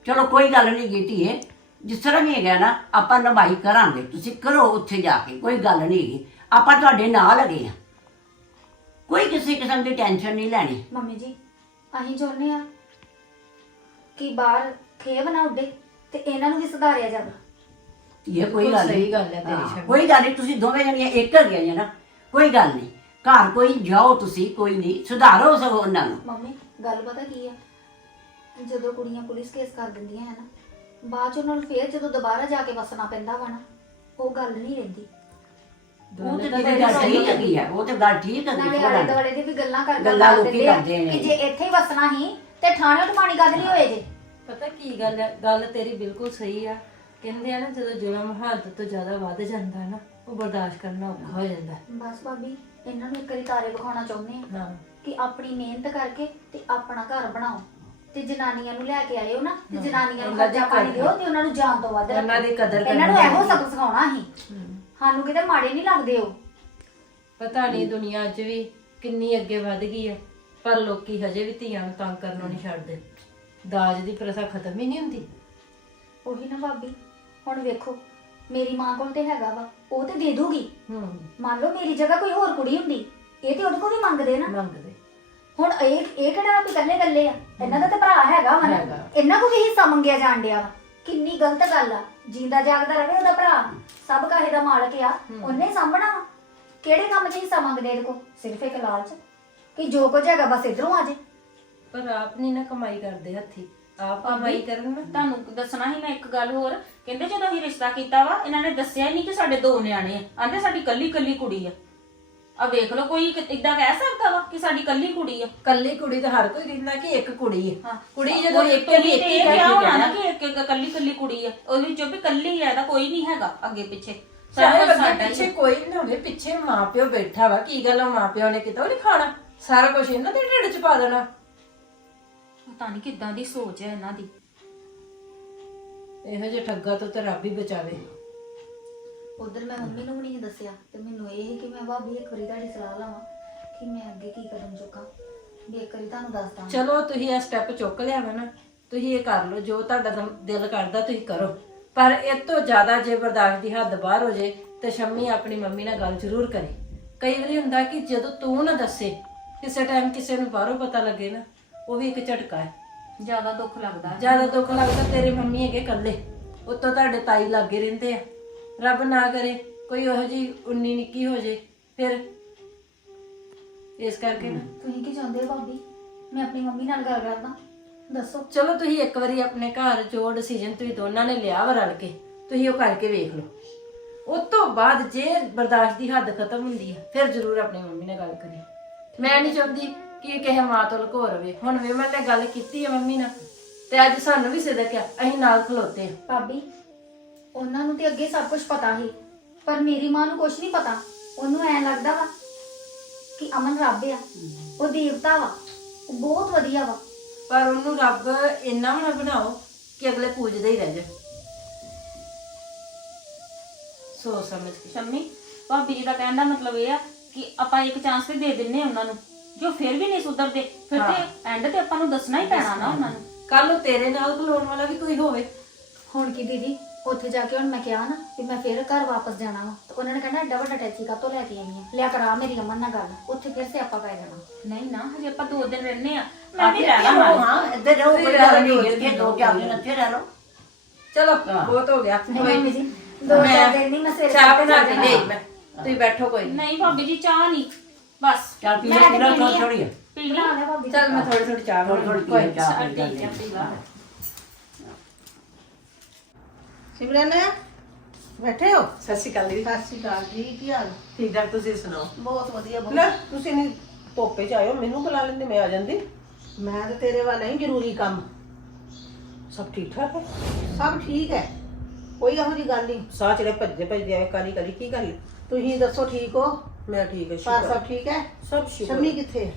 ਚਲੋ, ਕੋਈ ਗੱਲ ਨਹੀਂ ਗੀ ਧੀਏ ਜਿਸ ਤਰ੍ਹਾਂ ਵੀ ਹੈਗਾ ਨਾ, ਆਪਾਂ ਨਿਭਾਈ ਕਰਾਂਗੇ। ਤੁਸੀਂ ਕਰੋ ਉੱਥੇ ਜਾ ਕੇ, ਕੋਈ ਗੱਲ ਨਹੀਂ ਹੈਗੀ। ਆਪਾਂ ਤੁਹਾਡੇ ਨਾਲ ਹੈਗੇ ਆ ਕੋਈ ਕਿਸੇ ਕਿਸਮ ਦੀ ਟੈਨਸ਼ਨ ਨਹੀਂ ਲੈਣੀ। ਮੰਮੀ ਜੀ, ਅਸੀਂ ਚਾਹੁੰਦੇ ਆ ਕਿ ਬਾਹਰ ਖੇਵ ਨਾ ਉੱਡੇ ਤੇ ਇਹਨਾਂ ਨੂੰ ਵੀ ਸੁਧਾਰਿਆ ਜਾਵੇ। ਧੀਏ ਕੋਈ ਗੱਲ ਨਹੀਂ। ਸਹੀ ਗੱਲ ਹੈ ਤੇਰੀ ਹਾਂ, ਸ਼ਮੀ। ਕੋਈ ਗੱਲ ਨਹੀਂ ਤੁਸੀਂ ਦੋਵੇਂ ਜਣੀਆਂ ਇੱਕ ਹੈਗੀਆਂ ਜੀ ਨਾ ਕੋਈ ਗੱਲ ਨਹੀਂ। ਘਰ ਕੋਈ ਜਾਓ ਤੁਸੀਂ ਕੋਈ ਨਹੀਂ ਸੁਧਾਰੋ ਸਗੋਂ ਉਹਨਾਂ ਨੂੰ। ਮੰਮੀ ਗੱਲ ਪਤਾ ਕੀ ਆ ਜਦੋਂ ਕੁੜੀਆਂ ਪੁਲਿਸ ਕੇਸ ਕਰ ਦਿੰਦੀਆਂ ਹੈ ਨਾ ਬਾਅਦ ਚ ਉਹਨਾਂ ਨੂੰ ਫੇਰ ਜਦੋਂ ਦੁਬਾਰਾ ਜਾ ਕੇ ਵਸਣਾ ਪੈਂਦਾ ਵਾ ਨਾ ਉਹ ਗੱਲ ਨਹੀਂ ਰਹਿੰਦੀ। ਉਹ ਤੇ ਜਿਹੜੀ ਗੱਲ ਠੀਕ ਹੈਗੀ ਆ ਉਹ ਤੇ ਗੱਲ ਠੀਕ ਹੈਗੀ ਨਾਲੇ ਆਲੇ ਜਿਹਾ। ਦੁਆਲੇ ਦੀ ਵੀ ਗੱਲਾਂ ਕਰ ਗੱਲਾਂ ਲੋਕੀ ਕਰਦੇ ਨੇ। ਕਿ ਜੇ ਇੱਥੇ ਹੀ ਵਸਣਾ ਹੀ ਤੇ ਥਾਣੇ ਤੋਂ ਪਾਣੀ ਕੱਢ ਲਈ ਹੋਏ ਜੇ। ਪਤਾ ਕੀ ਗੱਲ ਹੈ ਗੱਲ ਤੇਰੀ ਬਿਲਕੁਲ ਸਹੀ ਆ। ਕਹਿੰਦੇ ਆ ਨਾ ਜਦੋਂ ਜ਼ੁਲਮ ਹੱਦ ਤੋਂ ਜ਼ਿਆਦਾ ਵੱਧ ਜਾਂਦਾ ਨਾ ਉਹ ਬਰਦਾਸ਼ਤ ਕਰਨਾ ਔਖਾ ਹੋ ਜਾਂਦਾ। ਬਸ ਭਾਬੀ ਇਹਨਾਂ ਨੂੰ ਇੱਕ ਵਾਰੀ ਤਾਰੇ ਵਿਖਾਉਣਾ ਚਾਹੁੰਦੇ ਆ ਹਾਂ। ਕਿ ਆਪਣੀ ਮਿਹਨਤ ਕਰਕੇ ਤੇ ਆਪਣਾ ਘਰ ਬਣਾਓ। ਤੇ ਜਨਾਨੀਆਂ ਨੂੰ ਲੈ ਕੇ ਆਇਓ ਨਾ ਤੇ ਜਨਾਨੀਆਂ ਨੂੰ ਖਰਚਾ ਪਾਣੀ ਦਿਓ ਤੇ ਉਹਨਾਂ ਨੂੰ ਜਾਨ ਤੋਂ ਵੱਧ ਉਹਨਾਂ। ਦੀ ਕਦਰ ਇਹਨਾਂ ਨੂੰ ਕਰਨੀ ਇਹੋ। ਸਬਕ ਸਿਖਾਉਣਾ ਸੀ ਸਾਨੂੰ ਕਿਤੇ ਮਾੜੇ ਨਹੀਂ ਲੱਗਦੇ ਉਹ। ਪਤਾ ਨਹੀਂ ਦੁਨੀਆ 'ਚ ਵੀ ਕਿੰਨੀ ਅੱਗੇ ਵੱਧ ਗਈ ਹੈ ਪਰ ਲੋਕੀ ਹਜੇ ਵੀ ਧੀਆਂ ਨੂੰ ਤੰਗ ਕਰਨੋਂ ਨਹੀਂ ਛੱਡਦੇ। ਦਾਜ ਦੀ ਪ੍ਰਥਾ ਖਤਮ ਹੀ ਨਹੀਂ ਹੁੰਦੀ। ਉਹੀ ਨਾ ਭਾਬੀ ਹੁਣ ਵੇਖੋ ਮੇਰੀ ਮਾਂ ਕੋਲ ਤੇ ਹੈਗਾ ਵਾ ਉਹ ਤੇ ਦੇ ਦੂਗੀ। ਹੂੰ। ਮੰਨ ਲਓ ਮੇਰੀ ਜਗ੍ਹਾ ਕੋਈ ਹੋਰ ਕੁੜੀ ਹੁੰਦੀ ਇਹ ਤੇ ਉਹਦੇ ਕੋਲ ਵੀ ਮੰਗਦੇ ਨਾ। ਮੰਗਦੇ। ਹੁਣ ਇਹ ਇਹ ਕਿਹੜਾ ਵੀ ਇਕੱਲੇ ਇਕੱਲੇ ਆ? ਇਹਨਾਂ ਦਾ ਤੇ ਭਰਾ ਹੈਗਾ ਵਾ ਨਾ। ਹੈਗਾ। ਇਹਨਾਂ ਕੋਲ ਵੀ ਹਿੱਸਾ ਮੰਗਿਆ ਜਾਣ ਡਿਆ ਵਾ। ਕਿੰਨੀ ਗਲਤ ਗੱਲ ਆ। ਜਿੰਦਾ ਜਾਗਦਾ ਰਵੇ ਉਹਦਾ ਭਰਾ। ਸਭ ਕਾਹੇ ਦਾ ਮਾਲਕ ਆ। ਉਹਨੇ ਹੀ ਸਾਂਭਣਾ ਵਾ। ਕਿਹੜੇ ਕੰਮ 'ਚ ਹਿੱਸਾ ਮੰਗਦੇ ਇਹਦੇ ਕੋ ਸਿਰਫ ਇੱਕ ਲਾਲਚ। ਕਿ ਜੋ ਕੁਝ ਹੈਗਾ ਬਸ ਇਧਰੋਂ ਆ ਜੇ। ਪਰ ਆਪ ਨਹੀਂ ਨਾ ਕਮਾਈ ਕਰਦੇ ਹੱਥੀ। ਕਮਾਈ ਕਰਨ ਤੁਹਾਨੂੰ ਦੱਸਣਾ ਸੀ ਮੈਂ ਇੱਕ ਗੱਲ ਹੋਰ। ਕਹਿੰਦੇ ਜਦੋਂ ਅਸੀਂ ਰਿਸ਼ਤਾ ਕੀਤਾ ਵਾ ਇਹਨਾਂ ਨੇ ਦੱਸਿਆ ਹੀ ਨਹੀਂ ਕਿ ਸਾਡੇ ਦੋ ਨਿਆਣੇ ਆ। ਆਂਦੇ ਸਾਡੀ ਕੱਲੀ ਕੱਲੀ ਕੁੜੀ ਆ। ਆ ਵੇਖ ਲਓ ਕੋਈ ਇਦਾਂ ਕਹਿ ਸਕਦਾ ਵਾ ਕਿ ਸਾਡੀ ਕੱਲੀ ਕੁੜੀ ਆ। ਕੱਲੀ ਕੁੜੀ ਤਾਂ ਹਰ ਕੋਈ ਕਹਿੰਦਾ ਕਿ ਇੱਕ ਕੁੜੀ ਹੈ ਹਾਂ। ਕੁੜੀ ਜਦੋਂ ਇੱਕ ਹੀ ਇੱਕ ਤੇ ਹੀ ਕਿਹਾ ਹੋਣਾ ਨਾ। ਕਿ ਇੱਕ ਇੱਕ ਕੱਲੀ ਕੱਲੀ ਕੁੜੀ ਆ। ਉਹਦੇ ਵਿੱਚੋਂ ਵੀ ਕੱਲੀ ਆ ਇਹਦਾ ਕੋਈ ਨਹੀਂ ਹੈਗਾ ਅੱਗੇ ਪਿੱਛੇ। ਸਾਰਾ ਹੀ ਪਿੱਛੇ ਆ। ਕੋਈ ਵੀ ਨਾ ਹੋਵੇ ਪਿੱਛੇ ਮਾਪਿਓ ਬੈਠਾ ਵਾ। ਕੀ ਗੱਲ ਆ ਮਾਪਿਓ ਨੇ ਕਿਤੋਂ ਨਹੀਂ ਖਾਣਾ? ਸਾਰਾ ਕੁਝ ਇਹਨਾਂ ਦੇ ਢਿੱਡ 'ਚ ਪਾ ਦੇਣਾ। ਪਤਾ ਨਹੀਂ ਕਿੱਦਾਂ ਦੀ ਸੋਚ ਹੈ ਇਹਨਾਂ ਦੀ। ਇਹੋ ਜਿਹੇ ਠੱਗਾ ਤੋਂ ਤਾਂ ਰੱਬ ਹੀ ਬਚਾਵੇ। ਉਧਰ ਮੈਂ ਮੰਮੀ ਨੂੰ ਵੀ ਨਹੀਂ ਦੱਸਿਆ ਤੇ ਮੈਨੂੰ ਇਹ ਸੀ ਕਿ ਮੈਂ ਭਾਬੀ ਇੱਕ ਵਾਰੀ ਤੁਹਾਡੀ ਸਲਾਹ ਲਵਾਂ ਕਿ ਮੈਂ ਅੱਗੇ ਕੀ ਕਰਨ ਚੁੱਕਾਂ। ਵੀ ਇੱਕ ਵਾਰੀ ਤੁਹਾਨੂੰ ਦੱਸਦਾ। ਚਲੋ ਤੁਸੀਂ ਇਹ ਸਟੈਪ ਚੁੱਕ ਲਿਆ ਵਾ ਨਾ। ਤੁਸੀਂ ਇਹ ਕਰ ਲਓ ਜੋ ਤੁਹਾਡਾ ਦਮ- ਦਿਲ ਕਰਦਾ ਤੁਸੀਂ ਕਰੋ। ਪਰ ਇਹ ਤੋਂ ਜ਼ਿਆਦਾ ਜੇ ਬਰਦਾਸ਼ਤ ਦੀ ਹੱਦ ਬਾਹਰ ਹੋ ਜੇ ਤੇ ਸ਼ੰਮੀ ਆਪਣੀ ਮੰਮੀ ਨਾਲ ਗੱਲ ਜ਼ਰੂਰ ਕਰੇ। ਕਈ ਵਾਰੀ ਹੁੰਦਾ ਕਿ ਜਦੋਂ ਤੂੰ ਨਾ ਦੱਸੇ ਕਿਸੇ ਟਾਈਮ ਕਿਸੇ ਨੂੰ ਬਾਹਰੋਂ ਪਤਾ ਲੱਗੇ ਨਾ। ਉਹ ਵੀ ਇੱਕ ਝਟਕਾ ਹੈ। ਜ਼ਿਆਦਾ ਦੁੱਖ ਲੱਗਦਾ। ਜ਼ਿਆਦਾ ਦੁੱਖ ਲੱਗਦਾ ਤੇਰੇ ਮੰਮੀ ਹੈਗੇ ਇਕੱਲੇ। ਉੱਤੋਂ ਤੁਹਾਡੇ ਤਾਈ ਲੱਗੇ ਰਹਿੰਦੇ ਆ। ਰੱਬ ਨਾ ਕਰੇ ਕੋਈ ਉਹੋ ਜੀ ਉਨੀ ਨਿੱਕੀ ਹੋ ਜੇ ਫਿਰ ਇਸ ਕਰਕੇ ਨਾ। ਤੁਸੀਂ ਕੀ ਚਾਹੁੰਦੇ ਹੋ ਭਾਬੀ? ਮੈਂ ਆਪਣੀ ਮੰਮੀ ਨਾਲ ਗੱਲ ਕਰਦਾ। ਦੱਸੋ। ਚਲੋ ਤੁਸੀਂ ਇੱਕ ਵਾਰੀ ਆਪਣੇ ਘਰ ਜੋ ਡਿਸੀਜਨ ਤੁਸੀਂ ਦੋਨਾਂ ਨੇ ਲਿਆ ਵਾ ਰਲ ਕੇ ਤੁਸੀਂ ਉਹ ਕਰਕੇ ਵੇਖ ਲਓ। ਉਸ ਤੋਂ ਬਾਅਦ ਜੇ ਬਰਦਾਸ਼ਤ ਦੀ ਹੱਦ ਖਤਮ ਹੁੰਦੀ ਹੈ ਫਿਰ ਜ਼ਰੂਰ ਆਪਣੀ ਮੰਮੀ ਨਾਲ ਗੱਲ ਕਰੀ ਮੈਂ ਨਹੀਂ ਚਾਹੁੰਦੀ ਕਿ ਕਿਸੇ ਮਾਂ ਤੋਂ ਲੁਕੋ ਰਵੇ ਹੁਣ ਵਿਮਲ ਨੇ ਗੱਲ ਕੀਤੀ ਹੈ ਮੰਮੀ ਨਾਲ। ਤੇ ਅੱਜ ਸਾਨੂੰ ਵੀ ਸਿਦਕ ਆ ਅਸੀਂ ਨਾਲ ਖਲੋਤੇ ਆ। ਭਾਬੀ ਉਹਨਾਂ ਨੂੰ ਤੇ ਅੱਗੇ ਸਭ ਕੁਝ ਪਤਾ ਸੀ ਪਰ ਮੇਰੀ ਮਾਂ ਨੂੰ ਕੁਝ ਨਹੀਂ ਪਤਾ। ਉਹਨੂੰ ਐ ਲੱਗਦਾ ਵਾ ਕਿ ਅਮਨ ਰੱਬ ਆ ਉਹ ਦੇਵਤਾ ਵਾ ਉਹ ਬਹੁਤ ਵਧੀਆ ਵਾ। ਪਰ ਉਹਨੂੰ ਰੱਬ ਇੰਨਾ ਵੀ ਨਾ ਬਣਾਓ ਕਿ ਅਗਲੇ ਪੂਜਦੇ ਹੀ ਰਹਿ ਜਾਣ। ਸੋਚ ਸਮਝ ਕੇ। ਸ਼ੰਮੀ ਭਾਬੀ ਜੀ ਦਾ ਕਹਿਣ ਦਾ ਮਤਲਬ ਇਹ ਆ ਕਿ ਆਪਾਂ ਇੱਕ ਚਾਂਸ ਤੇ ਦੇ ਦਿੰਨੇ ਉਹਨਾਂ ਨੂੰ। ਜੋ ਫਿਰ ਵੀ ਨਹੀਂ ਸੁਧਰਦੇ। ਫਿਰ ਤੇ ਐਂਡ ਤੇ ਆਪਾਂ ਨੂੰ ਦੱਸਣਾ ਹੀ ਪੈਣਾ ਨਾ ਉਹਨਾਂ ਨੂੰ। ਕੱਲ ਨੂੰ ਤੇਰੇ ਨਾਲ ਖਲੋਣ ਵਾਲਾ ਵੀ ਕੋਈ ਹੋਵੇ। ਹੁਣ ਕੀ ਦੀਦੀ ਉੱਥੇ ਜਾ ਕੇ ਹੁਣ ਮੈਂ ਕਿਹਾ ਨਾ ਕਿ ਮੈਂ ਫਿਰ ਘਰ ਵਾਪਸ ਜਾਣਾ ਵਾ। ਤੇ ਉਹਨਾਂ ਨੇ ਕਹਿਣਾ ਐਡਾ ਵੱਡਾ ਟੈਚੀ ਕਾਤੋਂ ਲੈ ਕੇ ਆਈ ਆ? ਲਿਆ ਕਰਾ ਮੇਰੀ ਅਮਨ ਨਾਲ ਗੱਲ ਉੱਥੇ ਫਿਰ ਸਿਆਪਾ ਪੈ ਜਾਣਾ। ਨਹੀਂ ਨਾ ਹਜੇ ਆਪਾਂ ਦੋ ਦਿਨ ਰਹਿੰਦੇ ਆ। ਮੈਂ ਵੀ ਰਹਿਣਾ ਹਾਂ ਹਾਂ ਇੱਧਰ ਰਹੋ ਕੋਈ ਗੱਲ ਨਹੀਂ ਇੱਥੇ ਦੋ ਚਾਰ ਦਿਨ ਇੱਥੇ ਰਹਿ ਲਓ। ਚਲੋ ਬਹੁਤ ਹੋ ਗਿਆ। ਨਹੀਂ ਮੰਮੀ ਜੀ ਦੋ ਚਾਰ ਦਿਨ ਨਹੀਂ ਮੈਂ ਸਵੇਰੇ ਚਾਹ ਬਣਾ ਕੇ ਜਾਣਾ। ਦੇ ਮੈਂ। ਤੁਸੀਂ ਬੈਠੋ ਕੋਈ ਨਹੀਂ ਨਹੀਂ ਭਾਬੀ ਜੀ ਚਾਹ ਨਹੀਂ। ਬਸ। ਚੱਲ ਪੀ ਪੀ ਪੀਣੀ ਆ। ਥੋੜੀ ਥੋੜੀ ਬਣਾ ਲੈ ਭਾਬੀ। ਚੱਲ ਮੈਂ ਥੋੜੀ ਥੋੜੀ ਚਾਹ ਥੋੜੀ ਥੋੜੀ ਕੋਈ ਪੀ ਚਾਹ ਪੀ ਠੀਕ ਹੈ। ਪੀ ਲਾ ਸਿਮਰਨ ਬੈਠੇ ਹੋ? ਸਤਿ ਸ਼੍ਰੀ ਅਕਾਲ ਜੀ ਸਤਿ ਸ਼੍ਰੀ ਅਕਾਲ ਜੀ ਕੀ ਹਾਲ? ਠੀਕ ਠਾਕ ਤੁਸੀਂ ਸੁਣਾਓ? ਬਹੁਤ ਵਧੀਆ ਬਹੁਤ ਲੈ ਤੁਸੀਂ ਨਹੀਂ ਧੋਪੇ ਚ ਆਇਓ ਮੈਨੂੰ ਬੁਲਾ ਲੈਂਦੇ ਮੈਂ ਆ ਜਾਂਦੀ। ਮੈਂ ਤੇ ਤੇਰੇ ਵੱਲ ਨਹੀਂ ਜ਼ਰੂਰੀ ਕੰਮ। ਸਭ ਠੀਕ ਠਾਕ ਹੈ? ਸਭ ਠੀਕ ਹੈ। ਕੋਈ ਇਹੋ ਜੀ ਗੱਲ ਨਹੀਂ। ਸਾਹ ਚੜੇ ਭੱਜਦੇ ਭੱਜਦੇ ਆਏ ਕਾਲੀ ਕਾਲੀ ਕੀ ਗੱਲ ਹੈ? ਤੁਸੀਂ ਦੱਸੋ ਠੀਕ ਹੋ? ਮੈਂ ਠੀਕ ਹੈ ਸ਼ੁਕਰ ਸਭ ਠੀਕ ਹੈ? ਸਭ ਸ਼ੁਕਰ ਸ਼ਮੀ ਕਿੱਥੇ ਹੈ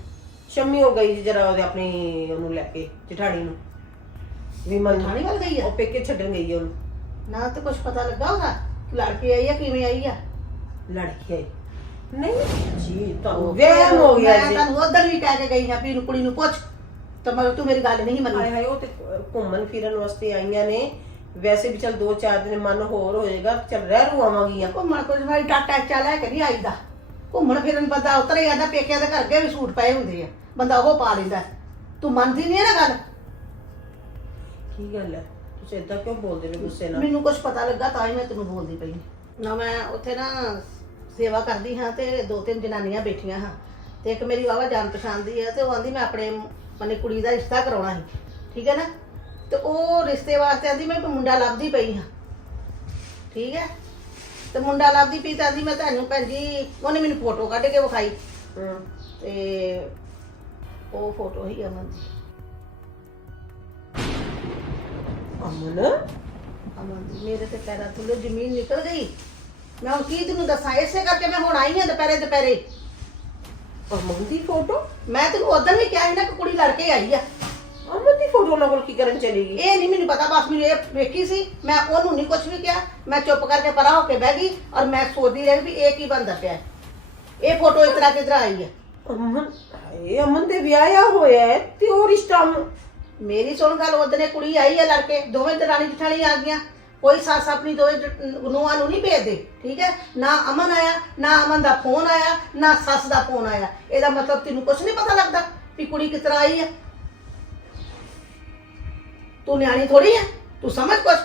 ਸ਼ਮੀ ਹੋ ਗਈ ਜਰਾ ਉਹਦੇ ਆਪਣੀ ਉਹਨੂੰ ਲੈ ਕੇ ਜਠਾਣੀ ਨੂੰ। ਵਿਮਲ ਨੂੰ ਥਾਣੀ ਵੱਲ ਗਈ ਹੈ ਉਹ ਪੇਕੇ ਛੱਡਣ ਗਈ ਹੈ ਉਹਨੂੰ। ਨਾ ਤੇ ਕੁਝ ਪਤਾ ਲੱਗਾ ਉਹਦਾ? ਲੜਕੀ ਆਈ ਆ ਕਿਵੇਂ ਆਈ ਆ? ਲੜਕੀ ਆਈ। ਨਹੀਂ ਜੀ ਉਹ ਵਹਿਮ ਹੋ ਗਿਆ ਮੈਂ ਜੀ। ਤੁਹਾਨੂੰ ਉਧਰ ਵੀ ਕਹਿ ਕੇ ਗਈ ਹਾਂ ਵੀ ਇਹਨੂੰ ਕੁੜੀ ਨੂੰ ਪੁੱਛ। ਤਾਂ ਮਗਰ ਤੂੰ ਮੇਰੀ ਗੱਲ ਨਹੀਂ ਮੰਨੀ। ਹਾਏ ਹਾਏ ਉਹ ਤੇ ਘੁੰਮਣ ਫਿਰਨ ਵਾਸਤੇ ਆਈਆਂ ਨੇ। ਵੈਸੇ ਵੀ ਚਲ ਦੋ ਚਾਰ ਦਿਨ ਮਨ ਹੋਰ ਹੋਏਗਾ ਚਲ ਰਹਿ ਰੂ ਆਵਾਂਗੀਆਂ ਘੁੰਮਣ ਕੋਈ ਵਾਰੀ ਟਾਟਾ ਚਾ ਲੈ ਕੇ ਨਹੀਂ ਆਈਦਾ। ਘੁੰਮਣ ਫਿਰਨ ਬੰਦਾ ਉਤਰੇ ਜਾਂਦਾ ਪੇਕਿਆਂ ਦੇ ਘਰ ਅੱਗੇ ਵੀ ਸੂਟ ਪਏ ਹੁੰਦੇ ਆ। ਬੰਦਾ ਉਹ ਪਾ ਲੈਂਦਾ। ਤੂੰ ਮੰਨਦੀ ਨਹੀਂ ਨਾ ਗੱਲ? ਕੀ ਗੱਲ ਹੈ? ਤੁਸੀਂ ਇਦਾਂ ਕਿਉਂ ਬੋਲਦੇ ਨੇ ਗੁੱਸੇ ਨਾਲ? ਮੈਨੂੰ ਕੁਝ ਪਤਾ ਲੱਗਾ ਤਾਂ ਹੀ ਮੈਂ ਤੈਨੂੰ ਬੋਲਦੀ ਪਈ। ਨਾ ਮੈਂ ਉੱਥੇ ਨਾ ਸੇਵਾ ਕਰਦੀ ਹਾਂ ਤੇ ਦੋ ਤਿੰਨ ਜਨਾਨੀਆਂ ਬੈਠੀਆਂ ਹਾਂ। ਤੇ ਇੱਕ ਮੇਰੀ ਵਾਵਾ ਜਾਣ ਪਛਾਣ ਦੀ ਹੈ ਤੇ ਉਹ ਆਂਦੀ ਮੈਂ ਆਪਣੇ ਮਨੇ ਕੁੜੀ ਦਾ ਰਿਸ਼ਤਾ ਕਰਾਉਣਾ ਸੀ। ਠੀਕ ਹੈ ਨਾ? ਤੇ ਉਹ ਰਿਸ਼ਤੇ ਵਾਸਤੇ ਆਂਦੀ ਮੈਂ ਕੋਈ ਮੁੰਡਾ ਲੱਭਦੀ ਪਈ ਹਾਂ। ਠੀਕ ਹੈ? ਤੇ ਮੁੰਡਾ ਲੱਭਦੀ ਪਈ ਤਾਂ ਮੈਂ ਤੁਹਾਨੂੰ ਭੈਣ ਜੀ ਉਹਨੇ ਮੈਨੂੰ ਫੋਟੋ ਕੱਢ ਕੇ ਵਿਖਾਈ। ਹੂੰ। ਤੇ ਉਹ ਫੋਟੋ ਹੀ ਅਮਨ ਦੀ। ਅਮਨ? ਅਮਨ ਦੀ ਮੇਰੇ ਤੇ ਪੈਰਾਂ ਥੱਲੇ ਜ਼ਮੀਨ ਨਿਕਲ ਗਈ। ਮੈਂ ਹੁਣ ਕੀ ਤੈਨੂੰ ਦੱਸਾਂ ਇਸੇ ਕਰਕੇ ਮੈਂ ਹੁਣ ਆਈ ਹਾਂ ਦੁਪਹਿਰੇ ਦੁਪਹਿਰੇ। ਅਮਨ ਦੀ ਫੋਟੋ ਮੈਂ ਤੈਨੂੰ ਉਦੋਂ ਵੀ ਕਿਹਾ ਸੀ ਨਾ ਕਿ ਕੁੜੀ ਲੜ ਕੇ ਆਈ ਆ। ਫੋਟੋ ਉਹਨਾਂ ਕੋਲ ਕੀ ਕਰਨ ਚਲੀ ਗਈ? ਇਹ ਨਹੀਂ ਮੈਨੂੰ ਪਤਾ ਬਸ ਮੈਨੂੰ ਇਹ ਵੇਖੀ ਸੀ ਮੈਂ ਉਹਨੂੰ ਨਹੀਂ ਕੁਝ ਵੀ ਕਿਹਾ। ਮੈਂ ਚੁੱਪ ਕਰਕੇ ਪਰਾਂ ਹੋ ਕੇ ਬਹਿ ਗਈ ਔਰ ਮੈਂ ਸੋਚਦੀ ਰਹੀ ਵੀ ਇਹ ਕੀ ਬੰਦਾ ਪਿਆ ਹੈ। ਇਹ ਫੋਟੋ ਇਸ ਤਰ੍ਹਾਂ ਕਿਧਰ ਆਈ ਹੈ? ਅਮਨ ਇਹ ਅਮਨ ਦੇ ਵਿਆਹ ਆ ਹੋਇਆ ਹੈ ਤੇ ਉਹ ਰਿਸ਼ਤਾ ਅਮਨ- ਮੇਰੀ ਸੁਣ ਗੱਲ ਉਹਦਨੇ ਕੁੜੀ ਆਈ ਹੈ ਲੜ ਕੇ ਦੋਵੇਂ ਦਰਾਣੀ ਜਠਾਣੀ ਆ ਗਈਆਂ। ਕੋਈ ਸੱਸ ਆਪਣੀ ਦੋਵੇਂ ਜ- ਨੂੰਹਾਂ ਨੂੰ ਨਹੀਂ ਭੇਜਦੇ ਠੀਕ ਹੈ? ਨਾ ਅਮਨ ਆਇਆ ਨਾ ਅਮਨ ਦਾ ਫੋਨ ਆਇਆ ਨਾ ਸੱਸ ਦਾ ਫੋਨ ਆਇਆ। ਇਹਦਾ ਮਤਲਬ ਤੈਨੂੰ ਕੁਝ ਨਹੀਂ ਪਤਾ ਲੱਗਦਾ ਵੀ ਕੁੜੀ ਕਿਸ ਤਰ੍ਹਾਂ ਆਈ ਹੈ। ਤੂੰ ਨਿਆਣੀ ਥੋੜੀ ਹੈ ਤੂੰ ਸਮਝ ਕੁਛ?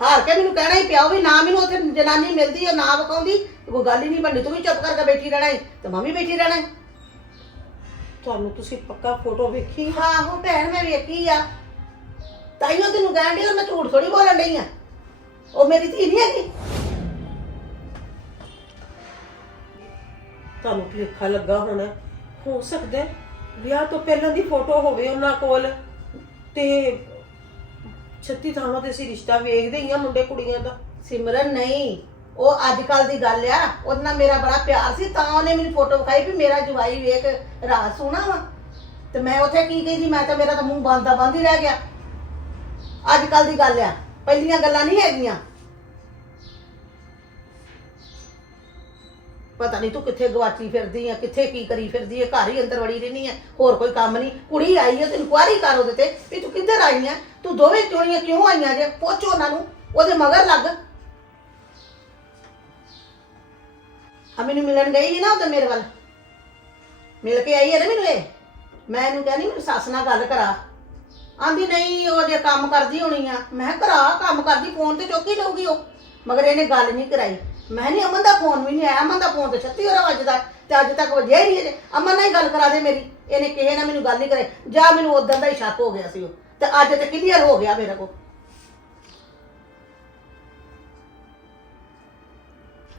ਹਾਰ ਕੇ ਮੈਨੂੰ ਕਹਿਣਾ ਹੀ ਪਿਆ ਉਹ ਵੀ ਨਾ ਮੈਨੂੰ ਉੱਥੇ ਜਨਾਨੀ ਮਿਲਦੀ ਉਹ ਨਾ ਵਿਕਾਉਂਦੀ ਕੋਈ ਗੱਲ ਹੀ ਨਹੀਂ ਬਣਨੀ। ਤੂੰ ਵੀ ਚੁੱਪ ਕਰਕੇ ਬੈਠੀ ਰਹਿਣਾ ਏ ਤੇ ਮੈਂ ਵੀ ਬੈਠੀ ਰਹਿਣਾ ਏ। ਤੁਹਾਨੂੰ ਤੁਸੀਂ ਪੱਕਾ ਫੋਟੋ ਵੇਖੀ ਹਾਂ ਉਹ ਭੈਣ ਮੈਂ ਵੇਖੀ ਆ। ਤਾਈਓ ਤੈਨੂੰ ਕਹਿਣ ਡਈ ਆ, ਮੈਂ ਝੂਠ ਥੋੜੀ ਬੋਲਣ ਡਈ ਆ। ਉਹ ਮੇਰੀ ਧੀ ਨਹੀਂ ਹੈਗੀ। ਤੁਹਾਨੂੰ ਭੁਲੇਖਾ ਲੱਗਾ ਹੋਣਾ। ਹੋ ਸਕਦਾ ਹੈ ਵਿਆਹ ਤੋਂ ਪਹਿਲਾਂ ਦੀ ਫੋਟੋ ਹੋਵੇ ਉਹਨਾਂ ਕੋਲ। ਤੇ ਛੱਤੀ ਥਾਵਾਂ ਤੇ ਅਸੀਂ ਰਿਸ਼ਤਾ ਵੇਖਦੇ ਹੀ ਆ ਮੁੰਡੇ ਕੁੜੀਆਂ ਦਾ। ਸਿਮਰਨ, ਨਹੀਂ, ਉਹ ਅੱਜ ਕੱਲ ਦੀ ਗੱਲ ਆ। ਉਹਦੇ ਨਾਲ ਮੇਰਾ ਬੜਾ ਪਿਆਰ ਸੀ, ਤਾਂ ਉਹਨੇ ਮੈਨੂੰ ਫੋਟੋ ਵਿਖਾਈ ਵੀ ਮੇਰਾ ਜਵਾਈ ਵੇਖ, ਰਾਤ ਸੋਹਣਾ ਵਾ। ਤੇ ਮੈਂ ਉੱਥੇ ਕੀ ਕਹਿੰਦੀ ਮੈਂ ਤਾਂ ਮੇਰਾ ਤਾਂ ਮੂੰਹ ਬੰਦ ਦਾ ਬੰਦ ਹੀ ਰਹਿ ਗਿਆ। ਅੱਜ ਕੱਲ ਦੀ ਗੱਲ ਆ। ਪਹਿਲੀਆਂ ਗੱਲਾਂ ਨਹੀਂ ਹੈਗੀਆਂ। ਪਤਾ ਨਹੀਂ ਤੂੰ ਕਿੱਥੇ ਗਵਾਚੀ ਫਿਰਦੀ ਆ, ਕਿੱਥੇ ਕੀ ਕਰੀ ਫਿਰਦੀ ਆ, ਘਰ ਹੀ ਅੰਦਰ ਵੜੀ ਰਹਿਨੀ ਆ, ਹੋਰ ਕੋਈ ਕੰਮ ਨਹੀਂ। ਕੁੜੀ ਆਈ ਆ, ਤੈਨੂੰ ਕੁਆਰੀ ਕਰ ਉਹਦੇ ਤੇ ਵੀ ਤੂੰ ਕਿੱਧਰ ਆਈ ਆ? ਤੂੰ ਦੋਵੇਂ ਚੋਣੀਆਂ ਕਿਉਂ ਆਈਆਂ ਜੇ? ਪੁੱਛ ਉਹਨਾਂ ਨੂੰ, ਉਹਦੇ ਮਗਰ ਲੱਗ। ਆ ਮੈਨੂੰ ਮਿਲਣ ਗਈ ਸੀ ਨਾ ਉਹ ਮੇਰੇ ਵੱਲ। ਮਿਲ ਕੇ ਆਈ ਹੈ ਨਾ ਮੈਨੂੰ ਇਹ। ਮੈਂ ਇਹਨੂੰ ਕਹਿੰਦੀ ਮੇਰੀ ਸੱਸ ਨਾਲ ਗੱਲ ਕਰਾ। ਆਂਦੀ, ਨਹੀਂ, ਉਹ ਜੇ ਕੰਮ ਕਰਦੀ ਹੋਣੀ ਆ। ਮੈਂ ਕਿਹਾ, ਕਰਾ, ਕੰਮ ਕਰਦੀ, ਫੋਨ ਤੇ ਚੁੱਕੀ ਲਊਗੀ ਉਹ। ਮਗਰ ਇਹਨੇ ਗੱਲ ਨਹੀਂ ਕਰਾਈ। ਮੈਂ ਨਹੀਂ, ਅਮਨ ਦਾ ਫੋਨ ਵੀ ਨਹੀਂ ਆਇਆ, ਅਮਨ ਦਾ ਫੋਨ ਤੇ 36 ਹੋਰਾ ਵੱਜਦਾ ਤੇ ਅੱਜ ਤੱਕ ਵਜਿਆ ਹੀ ਨਹੀਂ ਇਹਨੇ ਅਮਨ ਨਾਲ ਹੀ ਗੱਲ ਕਰਾ ਦੇ ਮੇਰੀ, ਇਹਨੇ ਕਿਹੇ ਨਾਲ ਮੈਨੂੰ ਗੱਲ ਨਹੀਂ ਕਰੇ। ਜਾਂ ਮੈਨੂੰ ਉਦੋਂ ਦਾ ਹੀ ਸ਼ੱਕ ਹੋ ਗਿਆ ਸੀ ਉਹ। ਤੇ ਅੱਜ ਤੇ ਕਲੀਅਰ ਹੋ ਗਿਆ ਮੇਰੇ ਕੋਲ।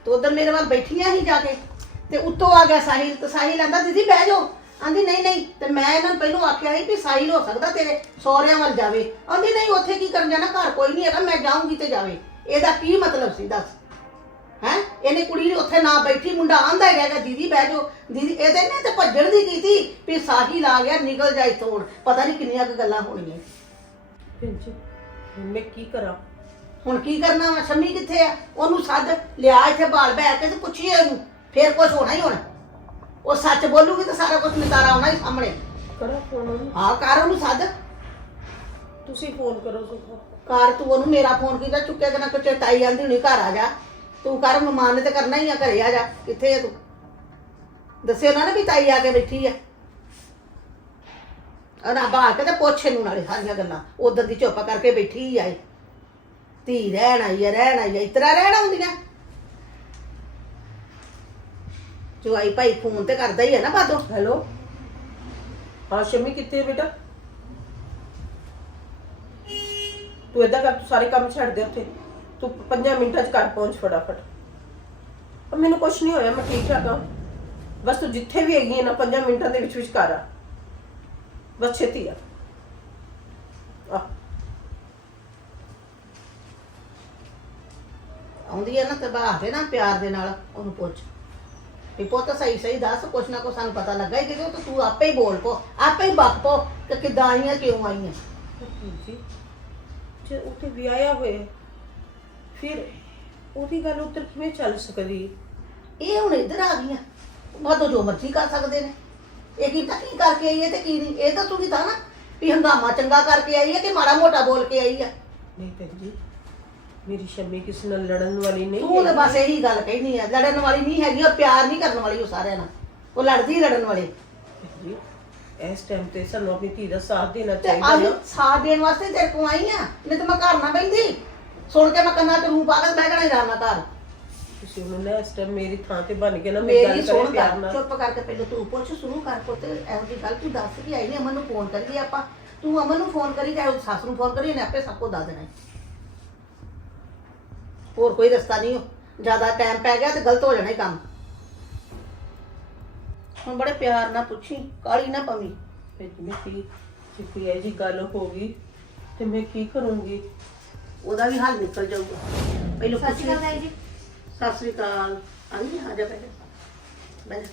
ਤੇ ਉਧਰ ਮੇਰੇ ਵੱਲ ਬੈਠੀਆਂ ਹੀ ਜਾ ਕੇ, ਤੇ ਉੱਤੋਂ ਆ ਗਿਆ ਸਾਹਿਲ, ਤੇ ਸਾਹਿਲ ਆਂਦਾ, ਦੀਦੀ ਬਹਿ ਜਾਓ। ਆਂਦੀ, ਨਹੀਂ ਨਹੀਂ। ਤੇ ਮੈਂ ਇਹਨਾਂ ਨੂੰ ਪਹਿਲਾਂ ਆਖਿਆ ਸੀ ਵੀ ਸਾਹਿਲ ਹੋ ਸਕਦਾ ਤੇਰੇ ਸਹੁਰਿਆਂ ਵੱਲ ਜਾਵੇ। ਆਂਦੀ, ਨਹੀਂ, ਉੱਥੇ ਕੀ ਕਰਨ ਜਾਣਾ? ਘਰ ਕੋਈ ਨਹੀਂ ਹੈਗਾ, ਮੈਂ ਜਾਊਂਗੀ ਤੇ ਜਾਵੇ। ਇਹਦਾ ਕੀ ਮਤਲਬ ਸੀ? ਦੱਸ। ਹੈ? ਇਹਨੇ ਕੁੜੀ ਨੇ ਉੱਥੇ ਨਾ ਬੈਠੀ ਮੁੰਡਾ ਆਂਦਾ ਹੈਗਾ ਦੀਦੀ ਬਹਿ ਜਾਓ। ਦੀਦੀ ਇਹਦੇ ਨੇ ਤੇ ਭੱਜਣ ਦੀ ਕੀਤੀ ਵੀ ਸਾਹਿਲ ਆ ਗਿਆ ਨਿਕਲ ਜਾ ਇੱਥੋਂ ਹੁਣ। ਪਤਾ ਨਹੀਂ ਕਿੰਨੀਆਂ ਕੁ ਗੱਲਾਂ ਹੋਣੀਆਂ। ਭੈਣ ਜੀ ਹੁਣ ਮੈਂ ਕੀ ਕਰਾਂ? ਹੁਣ ਕੀ ਕਰਨਾ ਵਾ? ਸ਼ੰਮੀ ਕਿੱਥੇ ਆ? ਉਹਨੂੰ ਸੱਦ ਲਿਆ ਇੱਥੇ ਬਾਲ ਬੈ ਕੇ ਤੇ ਪੁੱਛੀਏ ਉਹਨੂੰ। ਫੇਰ ਕੁਝ ਹੋਣਾ ਹੀ ਹੋਣਾ। ਉਹ ਸੱਚ ਬੋਲੂਗੀ ਤਾਂ ਸਾਰਾ ਕੁਝ ਨਿਤਾਰਾ ਆਉਣਾ ਹੀ ਸਾਹਮਣੇ। ਕਰਾਂ ਫੋਨ ਉਹਨੂੰ? ਹਾਂ ਕਰ ਉਹਨੂੰ ਸੱਦ। ਤੁਸੀਂ ਫੋਨ ਕਰੋ ਸੁਖਾ। ਕਰ ਤੂੰ ਉਹਨੂੰ ਮੇਰਾ ਫੋਨ ਕੀਤਾ ਚੁੱਕਿਆ ਕਿ ਨਾ ਕੁਛ ਤਾਈ ਆਂਦੀ ਹੁਣੀ ਘਰ ਆ ਜਾ। ਤੂੰ ਕਰ ਮਮਾਨ ਨੇ ਤੇ ਕਰਨਾ ਹੀ ਆ, ਘਰੇ ਆ ਜਾ, ਕਿੱਥੇ ਆ ਤੂੰ? ਦੱਸਿਓ ਨਾ ਨਾ ਵੀ ਤਾਈ ਆ ਕੇ ਬੈਠੀ ਆ। ਅਨਾ ਬਾਹਰ ਕੇ ਤੇ ਪੁੱਛ ਇਹਨੂੰ ਨਾਲੇ ਸਾਰੀਆਂ ਗੱਲਾਂ, ਉਧਰ ਦੀ ਚੁੱਪ ਕਰਕੇ ਬੈਠੀ ਹੀ ਧੀ ਰਹਿਣ ਆਈ ਆ, ਰਹਿਣ ਆਈ ਆ ਇਤਰਾ ਰਹਿਣ ਆਉਂਦੀਆਂ। ਜਵਾਈ ਭਾਈ ਫੋਨ ਤੇ ਕਰਦਾ ਹੀ ਆ ਨਾ ਬਾਦੋ। ਹੈਲੋ? ਹਾਂ, ਸ਼ਮੀ ਕਿੱਥੇ ਹੈ ਬੇਟਾ? ਤੂੰ ਏਦਾਂ ਕਰ, ਤੂੰ ਸਾਰੇ ਕੰਮ ਛੱਡ ਦੇ ਉੱਥੇ। ਤੂੰ 5 ਮਿੰਟਾਂ 'ਚ ਘਰ ਪਹੁੰਚ ਫਟਾਫਟ। ਅਬ ਮੈਨੂੰ ਕੁਝ ਨਹੀਂ ਹੋਇਆ ਮੈਂ ਠੀਕ ਠਾਕ ਹਾਂ। ਬਸ ਤੂੰ ਜਿੱਥੇ ਵੀ ਹੈਗੀ ਹੈ ਨਾ 5 ਮਿੰਟਾਂ ਦੇ ਵਿੱਚ ਵਿੱਚ ਘਰ ਆ। ਬਸ ਛੇਤੀ ਆ। ਆ। ਆਉਂਦੀ ਆ ਨਾ ਤੇ ਬਾਹਰ ਦੇ ਨਾ ਪਿਆਰ ਦੇ ਨਾਲ ਉਹਨੂੰ ਪੁੱਛ। ਵੀ ਪੁੱਤ ਸਹੀ ਸਹੀ ਦੱਸ ਕੁਛ ਨਾ ਕੁਛ ਸਾਨੂੰ ਪਤਾ ਲੱਗਾ ਹੀ ਕਿ ਤੂੰ ਆਪੇ ਹੀ ਬੋਲ ਪੋ ਆਪੇ ਹੀ ਬਕ ਪੋ ਕਿ ਕਿੱਦਾਂ ਆਈਆਂ ਕਿਉਂ ਆਈਆਂ। ਜੀ? ਜੇ ਉੱਥੇ ਵਿਆਹਿਆ ਹੋਇਆ ਫਿਰ ਉਹਦੀ ਗੱਲ ਉੱਧਰ ਕਿਵੇਂ ਚੱਲ ਸਕਦੀ? ਇਹ ਹੁਣ ਇੱਧਰ ਆ ਗਈਆਂ। ਬਾਦੋਂ ਜੋ ਮਰਜ਼ੀ ਕਰ ਸਕਦੇ ਨੇ। ਇਹ ਕੀ ਤਾਂ ਕੀ ਕਰਕੇ ਆਈ ਹੈ ਤੇ ਕੀ ਨਹੀਂ? ਇਹ ਤਾਂ ਤੂੰ ਤਾਂ ਨਾ ਵੀ ਹੰਗਾਮਾ ਚੰਗਾ ਕਰਕੇ ਆਈ ਹੈ ਕਿ ਮਾੜਾ ਮੋਟਾ ਬੋਲ ਕੇ ਆਈ ਆ। ਨਹੀਂ ਭੈਣ ਜੀ ਮੇਰੀ ਸ਼ਮੀ ਕਿਸੇ ਨਾਲ ਲੜਨ ਵਾਲੀ ਨਹੀਂ ਤੂੰ ਤਾਂ। ਬਸ ਇਹੀ ਗੱਲ ਕਹਿਨੀ ਆ ਲੜਨ ਵਾਲੀ ਨਹੀਂ ਹੈਗੀ ਉਹ ਪਿਆਰ ਨਹੀਂ ਕਰਨ ਵਾਲੀ ਉਹ ਸਾਰਿਆਂ ਨਾਲ। ਉਹ ਲੜਦੀ ਲੜਨ ਵਾਲੇ। ਜੀ ਇਸ ਟਾਈਮ ਤੇ ਸਾਨੂੰ ਆਪਣੀ ਧੀ ਦਾ ਸਾਥ ਦੇਣਾ ਤੇ ਚਾਹੀਦਾ ਨਾ ਸਾਥ ਦੇਣ ਵਾਸਤੇ ਤੇਰੇ ਕੋਲ ਆਈ ਆ। ਨਹੀਂ ਤਾਂ ਮੈਂ ਘਰ ਨਾ ਬੈਠੀ ਸੁਣ ਕੇ ਮੈਂ ਕੰਨਾਂ ਤੇ ਰੂਹ ਪਾਗਲ ਬਹਿ ਜਾਣਾ ਜਾਣਾ ਘਰ। ਤੁਸੀਂ ਉਹਨੂੰ ਨਾ ਇਸ ਟਾਈਮ ਮੇਰੀ ਥਾਂ ਤੇ ਬਣ ਕੇ ਨਾ ਮੇਰੀ ਮੇਰੀ ਗੱਲ ਕਰੇ ਸੁਣ ਪਿਆਰ ਗੱਲ ਨਾਲ। ਚੁੱਪ ਕਰਕੇ ਪਹਿਲਾਂ ਤੂੰ ਪੁੱਛ ਸ਼ੁਰੂ ਕਰ ਪੁੱਤ ਇਹੋ ਜਿਹੀ ਗੱਲ ਤੂੰ ਦੱਸ ਕੇ ਆਈ ਨੇ ਅਮਨ ਨੂੰ ਫੋਨ ਕਰੀਏ ਆਪਾਂ। ਤੂੰ ਅਮਨ ਨੂੰ ਫੋਨ ਕਰੀ ਚਾਹੇ ਉਹ ਸੱਸ ਨੂੰ ਫੋਨ ਕਰੀ ਇਹਨੇ ਆਪੇ ਸਭ ਕੁਝ ਦੱਸ ਦੇਣਾ ਹੈ। ਹੋਰ ਕੋਈ ਰਸਤਾ ਨਹੀਂ ਜ਼ਿਆਦਾ ਟਾਈਮ ਪੈ ਗਿਆ ਤੇ ਗਲਤ ਹੋ ਜਾਣਾ ਹੀ ਕੰਮ। ਹੁਣ ਬੜੇ ਪਿਆਰ ਨਾਲ ਪੁੱਛੀ ਕਾਲੀ ਨਾ ਪਵੀ। ਫਿਰ ਮੈਂ ਕੀ ਜੇ ਕੋਈ ਇਹ ਜੀ ਗੱਲ ਹੋ ਗਈ ਤੇ ਮੈਂ ਕੀ ਕਰੂੰਗੀ? ਉਹਦਾ ਵੀ ਹੱਲ ਨਿਕਲ ਜਾਊਗਾ। ਪਹਿਲਾਂ ਸਤਿ ਸ਼੍ਰੀ ਅਕਾਲ ਜੀ। ਸਤਿ ਸ੍ਰੀ ਅਕਾਲ। ਆਂਦੀ ਆ ਜਾ ਪਹਿਲੇ ਬੈਠ